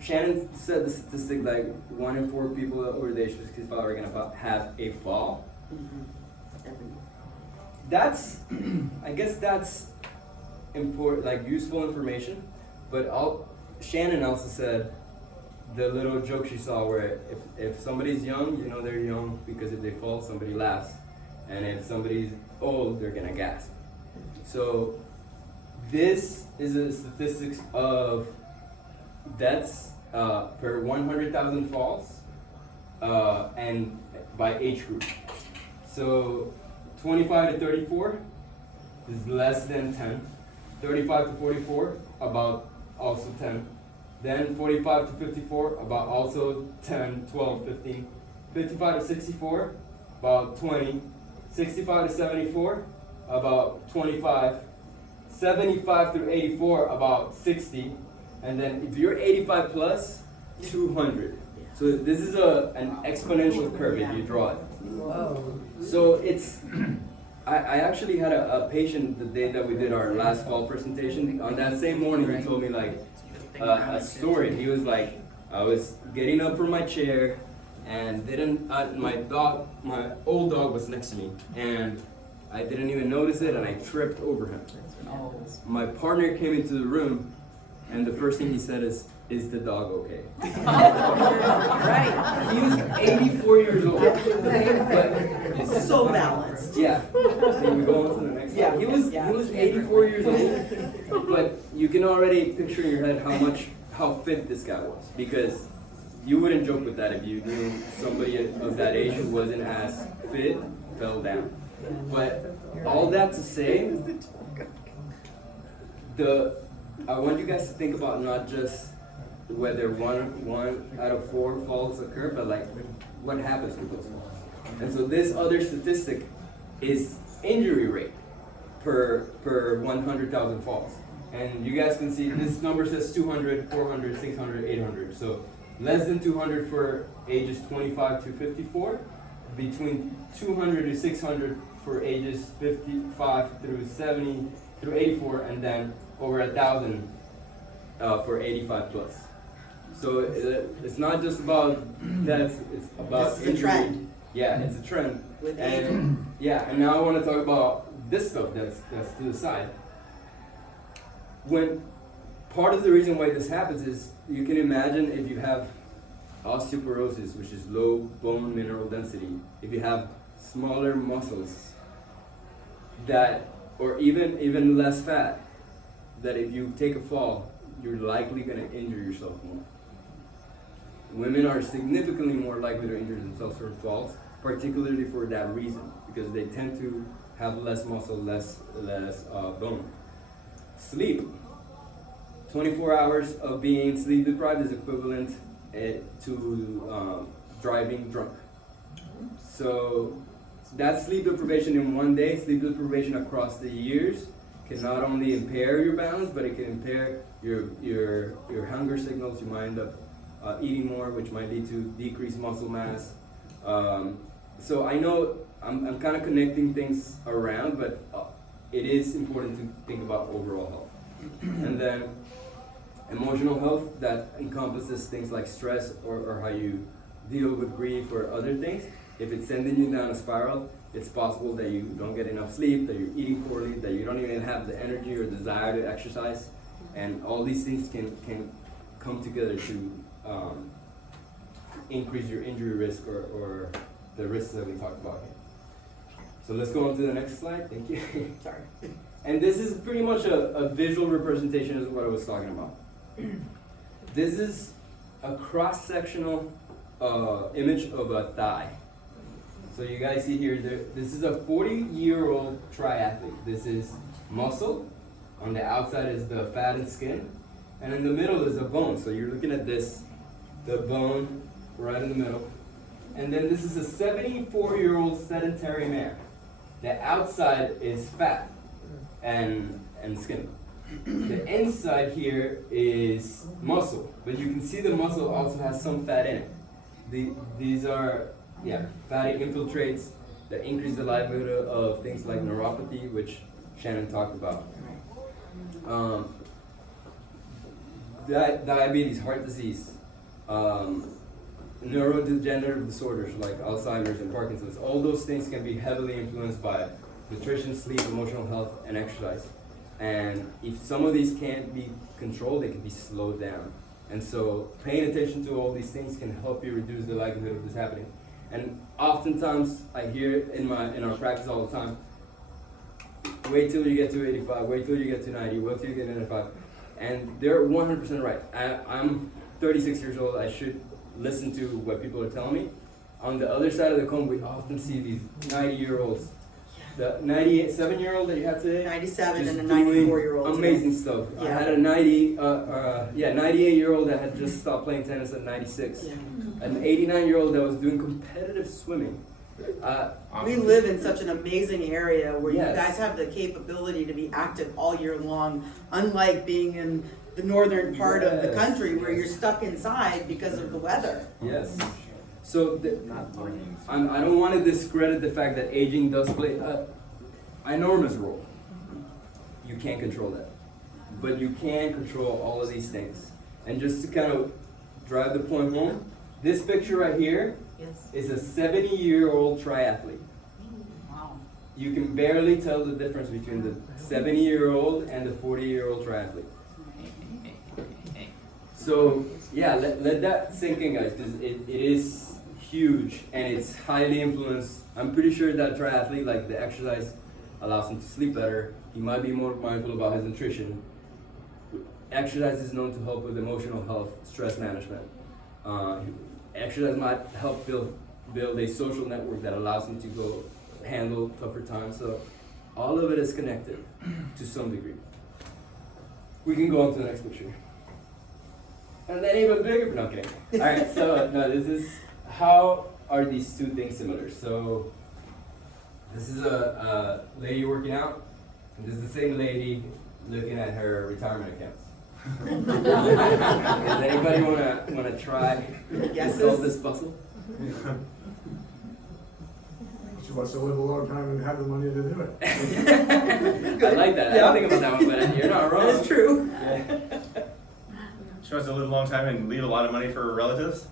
Shannon said the statistic like 1 in 4 people over the age of 65 are gonna have a fall. That's, I guess that's important, like useful information, but Shannon also said the little joke she saw where if somebody's young, you know they're young because if they fall, somebody laughs. And if somebody's old, they're gonna gasp. So this is a statistics of deaths per 100,000 falls and by age group. So 25 to 34 is less than 10. 35 to 44, about also 10. Then 45 to 54, about also 10, 12, 15. 55 to 64, about 20. 65 to 74, about 25. 75 through 84, about 60. And then if you're 85 plus, 200. So this is an exponential curve if you draw it. Whoa. So it's, I actually had a patient the day that we did our last fall presentation. On that same morning, he told me like a story. He was like, I was getting up from my chair and my old dog was next to me and I didn't even notice it and I tripped over him. My partner came into the room and the first thing he said is the dog okay? Right. He was 84 years old. But So balanced. yeah. Can we go on to the next slide? He was 84 years old, but you can already picture in your head how fit this guy was, because you wouldn't joke with that if you knew somebody of that age who wasn't as fit fell down. But all that to say, I want you guys to think about not just whether one out of 4 falls occur, but like what happens with those falls. And so this other statistic is injury rate per 100,000 falls. And you guys can see this number says 200, 400, 600, 800. So less than 200 for ages 25 to 54, between 200 to 600 for ages 55 through 70 through 84, and then over 1,000 for 85 plus. So it's not just about deaths, it's about This is a trend. Yeah, it's a trend. With And yeah, and now I want to talk about this stuff that's to the side. When part of the reason why this happens is you can imagine if you have osteoporosis, which is low bone mineral density, if you have smaller muscles that, or even less fat, that if you take a fall, you're likely going to injure yourself more. Women are significantly more likely to injure themselves from falls, particularly for that reason, because they tend to have less muscle, less bone. Sleep. 24 hours of being sleep deprived is equivalent to driving drunk. So that sleep deprivation in one day, sleep deprivation across the years, can not only impair your balance, but it can impair your hunger signals. You might end up eating more, which might lead to decreased muscle mass. So I know I'm kind of connecting things around, but it is important to think about overall health. And then emotional health, that encompasses things like stress or how you deal with grief or other things. If it's sending you down a spiral, it's possible that you don't get enough sleep, that you're eating poorly, that you don't even have the energy or desire to exercise. And all these things can come together to increase your injury risk or the risks that we talked about here. So let's go on to the next slide. Thank you. Sorry. And this is pretty much a visual representation of what I was talking about. This is a cross-sectional image of a thigh. So you guys see here, this is a 40-year-old triathlete. This is muscle. On the outside is the fat and skin. And in the middle is a bone. So you're looking at this, the bone right in the middle. And then this is a 74-year-old sedentary man. The outside is fat and skin. The inside here is muscle, but you can see the muscle also has some fat in it. These are fatty infiltrates that increase the likelihood of things like neuropathy, which Shannon talked about. Diabetes, heart disease, neurodegenerative disorders like Alzheimer's and Parkinson's, all those things can be heavily influenced by nutrition, sleep, emotional health, and exercise. And if some of these can't be controlled, they can be slowed down. And so paying attention to all these things can help you reduce the likelihood of this happening. And oftentimes I hear in our practice all the time, wait till you get to 85, wait till you get to 90, wait till you get to 95. And they're 100% right. I'm 36 years old, I should listen to what people are telling me. On the other side of the coin, we often see these 90-year-olds. The 97-year-old that you had today, 97 just and a 94-year-old. amazing stuff. I Yeah. had a 98-year-old that had just stopped playing tennis at 96. Yeah. An 89-year-old that was doing competitive swimming. We live in such an amazing area where Yes. you guys have the capability to be active all year long, unlike being in the northern part of the Yes. country where you're stuck inside because of the weather. Yes. So I don't want to discredit the fact that aging does play an enormous role. You can't control that, but you can control all of these things. And just to kind of drive the point home, this picture right here Yes. is a 70-year-old triathlete. Wow. You can barely tell the difference between the 70-year-old and the 40-year-old triathlete. So yeah, let that sink in, guys, because it is huge and it's highly influenced. I'm pretty sure that triathlete, like the exercise allows him to sleep better. He might be more mindful about his nutrition. Exercise is known to help with emotional health, stress management. Exercise might help build a social network that allows him to go handle tougher times. So all of it is connected to some degree. We can go on to the next picture. And then even bigger, no, I'm kidding. All right, so no, this is, how are these two things similar? So this is a lady working out, and this is the same lady looking at her retirement accounts. Does anybody wanna try to Guesses? solve this puzzle? She wants to live a long time and have the money to do it. I like that. I didn't think about that one, but you're not wrong. That is true. Yeah. She wants to live a long time and leave a lot of money for her relatives?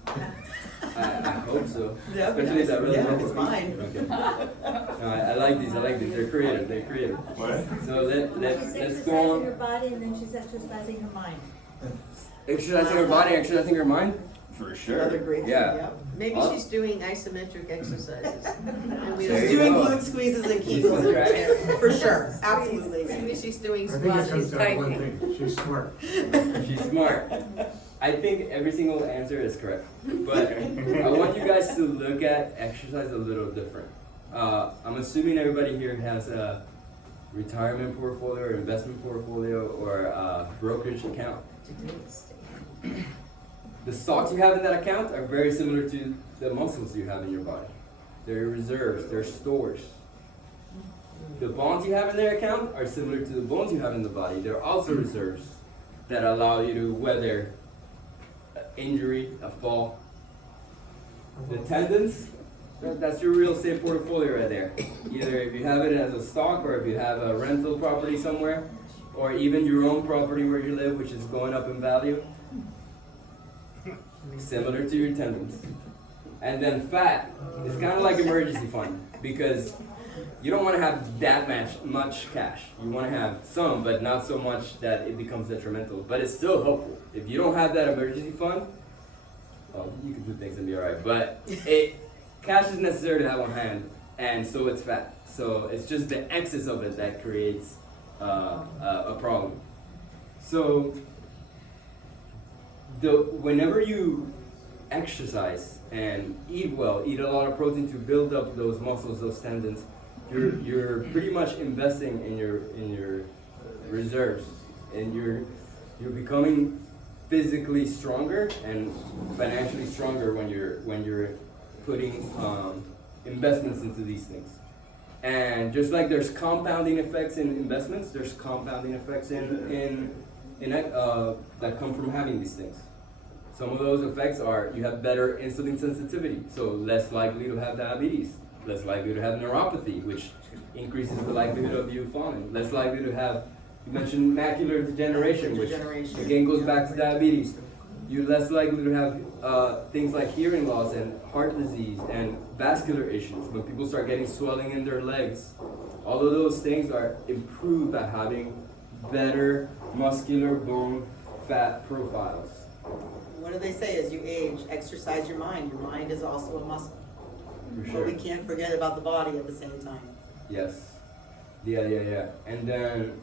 I hope so. Yeah, Especially that really yeah, local it's piece. fine. Okay. No, I like these. They're creative. What? So let's She's go exercising her on. body and then she's exercising her mind. Exercising her body, exercising her mind. For sure. Another great thing, Yeah. yep. Maybe Awesome. she's doing isometric exercises. And we There She's you doing go. glute squeezes and Kegels, Right. for sure, absolutely. Maybe she's doing I think it squats, comes she's down to one typing. thing, she's smart. She's smart. I think every single answer is correct. But I want you guys to look at exercise a little different. I'm assuming everybody here has a retirement portfolio or investment portfolio or a brokerage account. The stocks you have in that account are very similar to the muscles you have in your body. They're reserves, they're stores. The bonds you have in their account are similar to the bones you have in the body. They're also reserves that allow you to weather an injury, a fall. The tendons, that's your real estate portfolio right there. Either if you have it as a stock or if you have a rental property somewhere, or even your own property where you live, which is going up in value. Similar to your tendons. And then fat is kind of like emergency fund because you don't want to have that much cash. You want to have some, but not so much that it becomes detrimental. But it's still helpful. If you don't have that emergency fund, well, you can do things and be alright. But cash is necessary to have on hand, and so it's fat. So it's just the excess of it that creates a problem. So whenever you exercise and eat well, eat a lot of protein to build up those muscles, those tendons, you're pretty much investing in your reserves, and you're becoming physically stronger and financially stronger when you're putting investments into these things. And just like there's compounding effects in investments, there's compounding effects in that come from having these things. Some of those effects are you have better insulin sensitivity, so less likely to have diabetes, less likely to have neuropathy, which increases the likelihood of you falling, less likely to have, you mentioned macular degeneration, which again goes back to diabetes. You're less likely to have things like hearing loss and heart disease and vascular issues. When people start getting swelling in their legs, all of those things are improved by having better muscular bone fat profiles. What do they say as you age? Exercise your mind. Your mind is also a muscle. For But sure. we can't forget about the body at the same time. Yes. Yeah. And then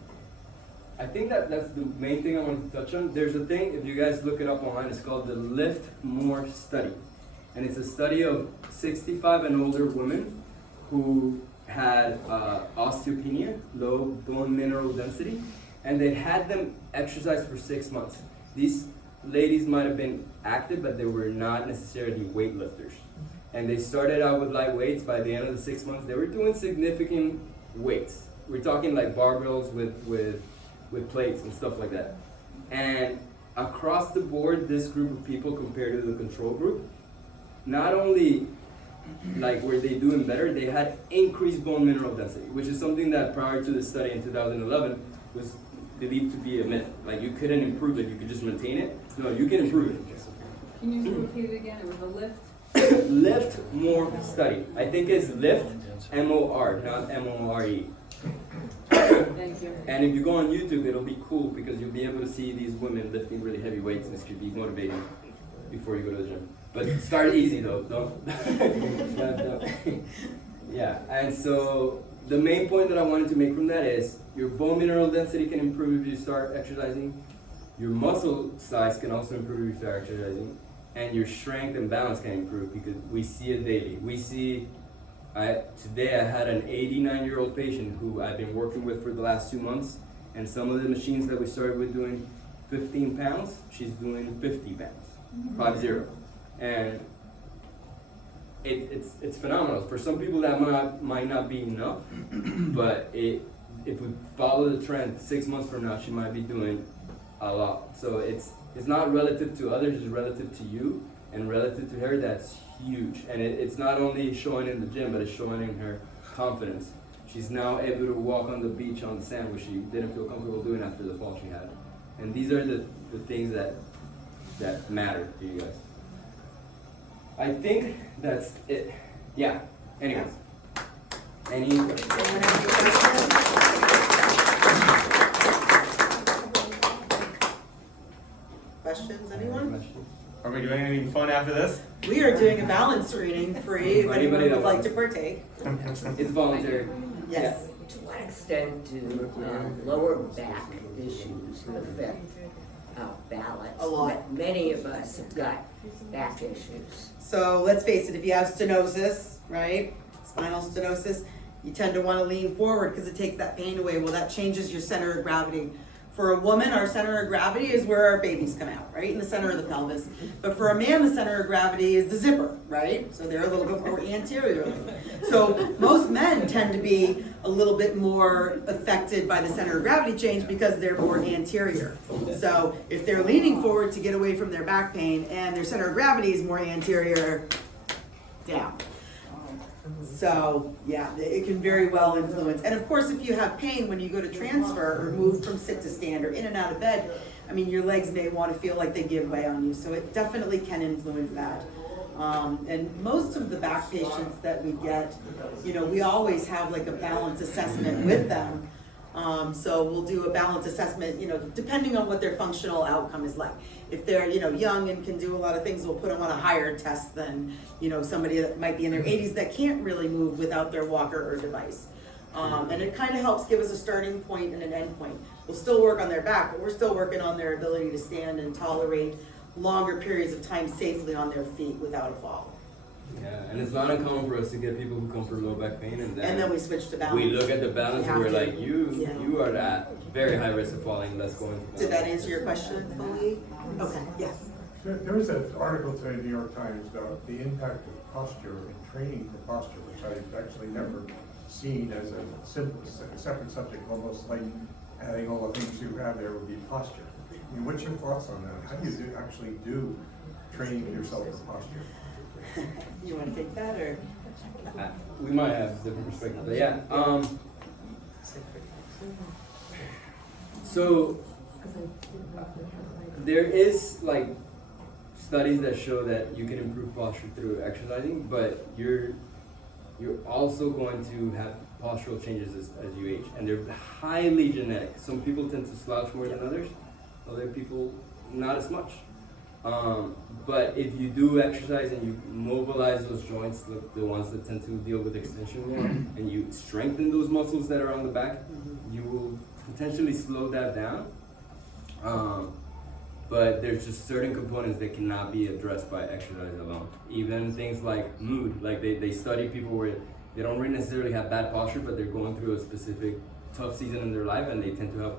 I think that's the main thing I wanted to touch on. There's a thing, if you guys look it up online, it's called the Lift More Study. And it's a study of 65 and older women who had osteopenia, low bone mineral density, and they had them exercise for 6 months. These ladies might have been active, but they were not necessarily weightlifters. And they started out with light weights. By the end of the 6 months, they were doing significant weights. We're talking like barbells with plates and stuff like that. And across the board, this group of people compared to the control group, not only like were they doing better, they had increased bone mineral density, which is something that prior to the study in 2011 was believed to be a myth. Like you couldn't improve it, you could just maintain it. No, you can improve it. Can you just repeat it again? It was a lift? Lift More Study. I think it's Lift, M-O-R, not M-O-R-E. Thank you. And if you go on YouTube, it'll be cool because you'll be able to see these women lifting really heavy weights, and this could be motivating before you go to the gym. But start easy though, don't. Yeah, and so the main point that I wanted to make from that is your bone mineral density can improve if you start exercising. Your muscle size can also improve if you start exercising. And your strength and balance can improve because we see it daily. We see, today I had an 89-year-old patient who I've been working with for the last 2 months, and some of the machines that we started with doing 15 pounds, she's doing 50 pounds, 50. And it's phenomenal. For some people that might not be enough, but if we follow the trend, 6 months from now, she might be doing a lot. So it's not relative to others, it's relative to you, and relative to her, that's huge. And it's not only showing in the gym, but it's showing in her confidence. She's now able to walk on the beach on the sand, which she didn't feel comfortable doing after the fall she had. And these are the things that matter to you guys. I think that's it. Yeah. Anyways. Any questions? Anyone have any questions? Questions, anyone? Are we doing anything fun after this? We are doing a balance reading free if anyone Anybody would that like wants. to partake. It's voluntary. Yes. To what extent do lower back issues affect balance? A lot. Many of us have got back issues. So let's face it, if you have stenosis, right, spinal stenosis, you tend to want to lean forward because it takes that pain away. Well, that changes your center of gravity. For a woman, our center of gravity is where our babies come out, right, in the center of the pelvis. But for a man, the center of gravity is the zipper, right? So they're a little bit more anteriorly. So most men tend to be a little bit more affected by the center of gravity change because they're more anterior. So if they're leaning forward to get away from their back pain and their center of gravity is more anterior, down. So, yeah, it can very well influence. And of course, if you have pain when you go to transfer or move from sit to stand or in and out of bed, I mean, your legs may want to feel like they give way on you. So it definitely can influence that. And most of the back patients that we get, you know, we always have like a balance assessment with them. So we'll do a balance assessment, you know, depending on what their functional outcome is like. If they're, you know, young and can do a lot of things, we'll put them on a higher test than, you know, somebody that might be in their 80s that can't really move without their walker or device. And it kind of helps give us a starting point and an end point. We'll still work on their back, but we're still working on their ability to stand and tolerate longer periods of time safely on their feet without a fall. Yeah, and it's not uncommon for us to get people who come for low back pain, and then we switch to balance. we look at the balance We and we're have to. like, you Yeah. are at very high risk of falling. Let's go into balance. Did that answer your question fully? Okay, yes. There was an article today in the New York Times about the impact of posture and training for posture, which I've actually never seen as a simple, separate subject, almost like adding all the things you have there would be posture. I mean, what's your thoughts on that? How do you actually do training yourself for posture? You want to take that or? We might have different perspectives, but yeah. So there is like studies that show that you can improve posture through exercising, but you're also going to have postural changes as you age, and they're highly genetic. Some people tend to slouch more than others, other people not as much. But if you do exercise and you mobilize those joints, the ones that tend to deal with extension more, and you strengthen those muscles that are on the back, you will potentially slow that down. But there's just certain components that cannot be addressed by exercise alone. Even things like mood, like they study people where they don't really necessarily have bad posture, but they're going through a specific tough season in their life, and they tend to have,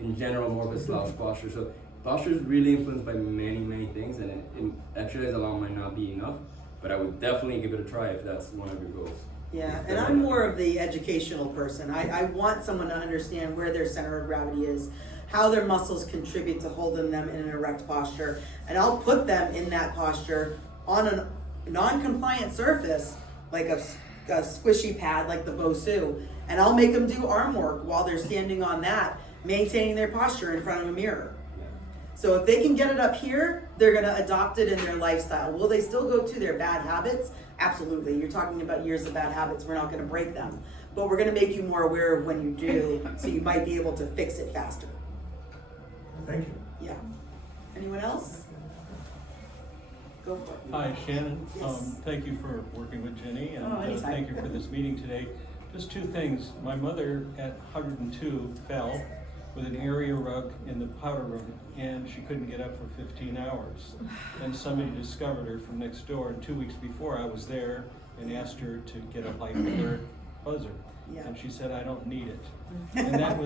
in general, more of a slouch posture. So posture is really influenced by many, many things, and exercise alone might not be enough, but I would definitely give it a try if that's one of your goals. Yeah, and I'm more of the educational person. I want someone to understand where their center of gravity is, how their muscles contribute to holding them in an erect posture, and I'll put them in that posture on a non-compliant surface, like a squishy pad like the Bosu, and I'll make them do arm work while they're standing on that, maintaining their posture in front of a mirror. So if they can get it up here, they're gonna adopt it in their lifestyle. Will they still go to their bad habits? Absolutely. You're talking about years of bad habits. We're not gonna break them, but we're gonna make you more aware of when you do, so you might be able to fix it faster. Thank you. Yeah. Anyone else? Go for it. Hi, Shannon. Yes. Thank you for working with Jenny, and Oh, anytime. thank you for this meeting today. Just two things. My mother at 102 fell with an area rug in the powder room, and she couldn't get up for 15 hours. And somebody discovered her from next door, and 2 weeks before I was there and asked her to get a hyper buzzer. Yeah. And she said, I don't need it. And that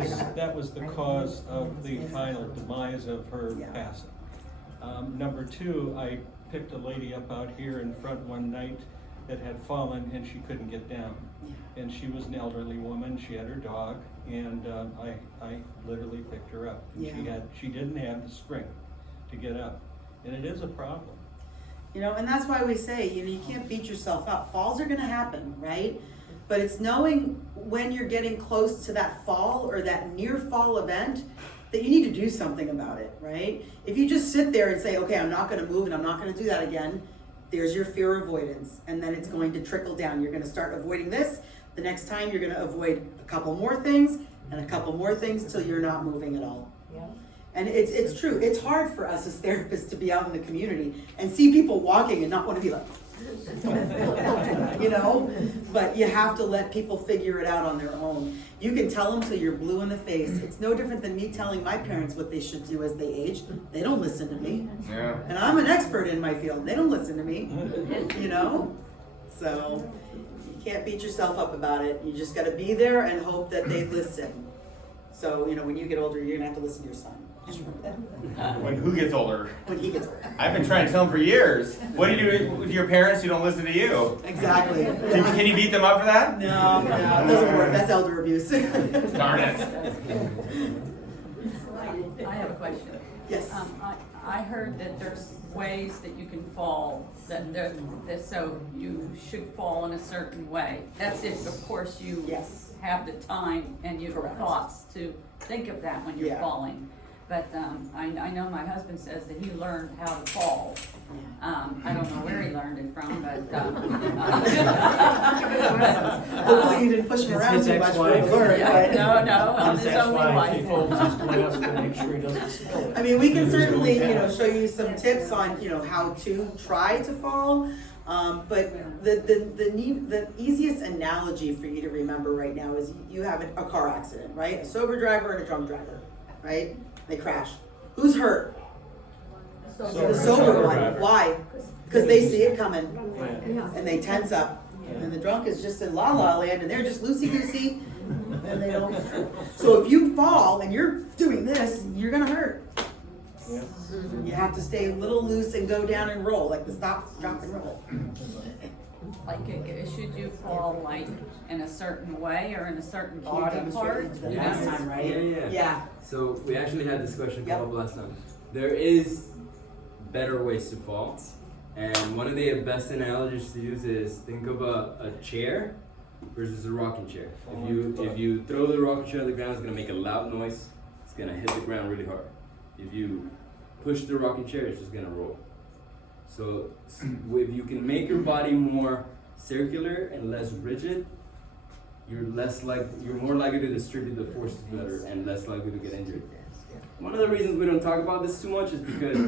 was the cause of the final demise of her Yeah. passing. Number two, I picked a lady up out here in front one night that had fallen and she couldn't get down. And she was an elderly woman, she had her dog, and I literally picked her up. And Yeah. she didn't have the strength to get up, and it is a problem. You know, and that's why we say, you know, you can't beat yourself up. Falls are gonna happen, right? But it's knowing when you're getting close to that fall or that near fall event that you need to do something about it, right? If you just sit there and say, okay, I'm not gonna move and I'm not gonna do that again, There's your fear avoidance, and then it's going to trickle down. You're gonna start avoiding this. The next time, you're gonna avoid a couple more things and a couple more things till you're not moving at all. Yeah. And it's true. It's hard for us as therapists to be out in the community and see people walking and not want to be like, you know? But you have to let people figure it out on their own. You can tell them till you're blue in the face. It's no different than me telling my parents what they should do as they age. They don't listen to me. Yeah. And I'm an expert in my field. They don't listen to me, you know? So you can't beat yourself up about it. You just gotta be there and hope that they listen. So, you know, when you get older, you're gonna have to listen to your son. Just remember that. When who gets older? When he gets older. I've been trying to tell him for years. What do you do with your parents who don't listen to you? Exactly. Can you beat them up for that? No, it doesn't work. That's elder abuse. Darn it. I have a question. Yes. I heard that there's ways that you can fall, that so you should fall in a certain way. That's if, of course, you Yes. have the time and your Correct. thoughts to think of that when you're Yeah. falling. But I know my husband says that he learned how to fall. I don't know where he learned it from, but Hopefully you didn't push him around His too much for him to ex-wife. learn, but. No, I'm His his only ex-wife, he wife. folds his glass to make sure he doesn't spill it. I mean, we can certainly, you know, show you some tips on, you know, how to try to fall. But the easiest analogy for you to remember right now is you have a car accident, right? A sober driver and a drunk driver, right? They crash. Who's hurt? The sober one. driver. Why? Because they see it coming Yeah. and they tense up. And the drunk is just in la la land and they're just loosey-goosey and they don't. So if you fall and you're doing this, you're gonna hurt. Yeah. You have to stay a little loose and go down and roll, like the stop, drop and roll. Like, should you fall like in a certain way or in a certain Can you body demonstrate part? it the You next know? time, right? Yeah. Yeah. So we actually had this question Yep. come up last time. There is better ways to fall, and one of the best analogies to use is think of a chair versus a rocking chair. If you throw the rocking chair on the ground, it's gonna make a loud noise. It's gonna hit the ground really hard. If you push the rocking chair, it's just gonna roll. So if you can make your body more circular and less rigid, you're more likely to distribute the forces better and less likely to get injured. One of the reasons we don't talk about this too much is because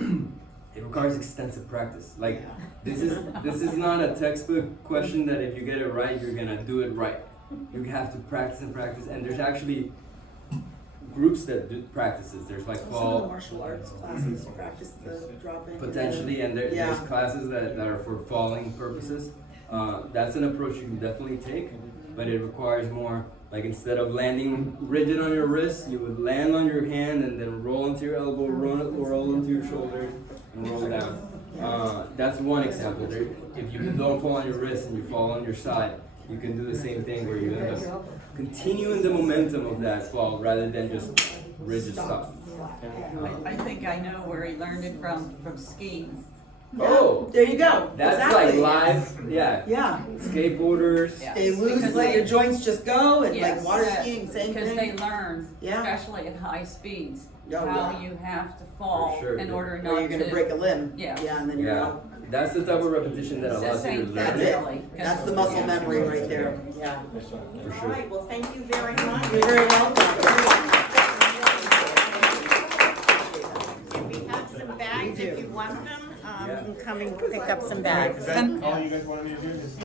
it requires extensive practice. Like this is not a textbook question that if you get it right, you're gonna do it right. You have to practice and practice, and there's actually groups that do practices. There's like Some of the fall martial arts classes practice the dropping. potentially, and there's Yeah. classes that are for falling purposes. That's an approach you can definitely take, but it requires more. Like instead of landing rigid on your wrist, you would land on your hand and then roll into your elbow, roll into your shoulder, and roll down. That's one example. If you don't fall on your wrist and you fall on your side, you can do the same thing where you end up continuing the momentum of that fall rather than just rigid stop. I think I know where he learned it from skiing. Oh, There you go. that's Exactly. like live, yeah. Yeah. Skateboarders. Yeah. Stay loose, Because let they- your joints just go, and like Yes, water skiing, same Because they thing. learn, Yeah. especially at high speeds, Oh, how yeah. you have to fall For sure. in order Or not you're gonna to. break a limb. Yeah. Yeah, and then you're Yeah, out. that's the type of repetition that It's the allows you same to thing. learn That's it. it. Really, 'cause- That's the muscle memory right there. Yeah. For All sure. right, well, thank you very much. You're very welcome. And we have some bags if you want them, Yeah. you can come and pick up some bags. Is that all you guys wanted me to do? Just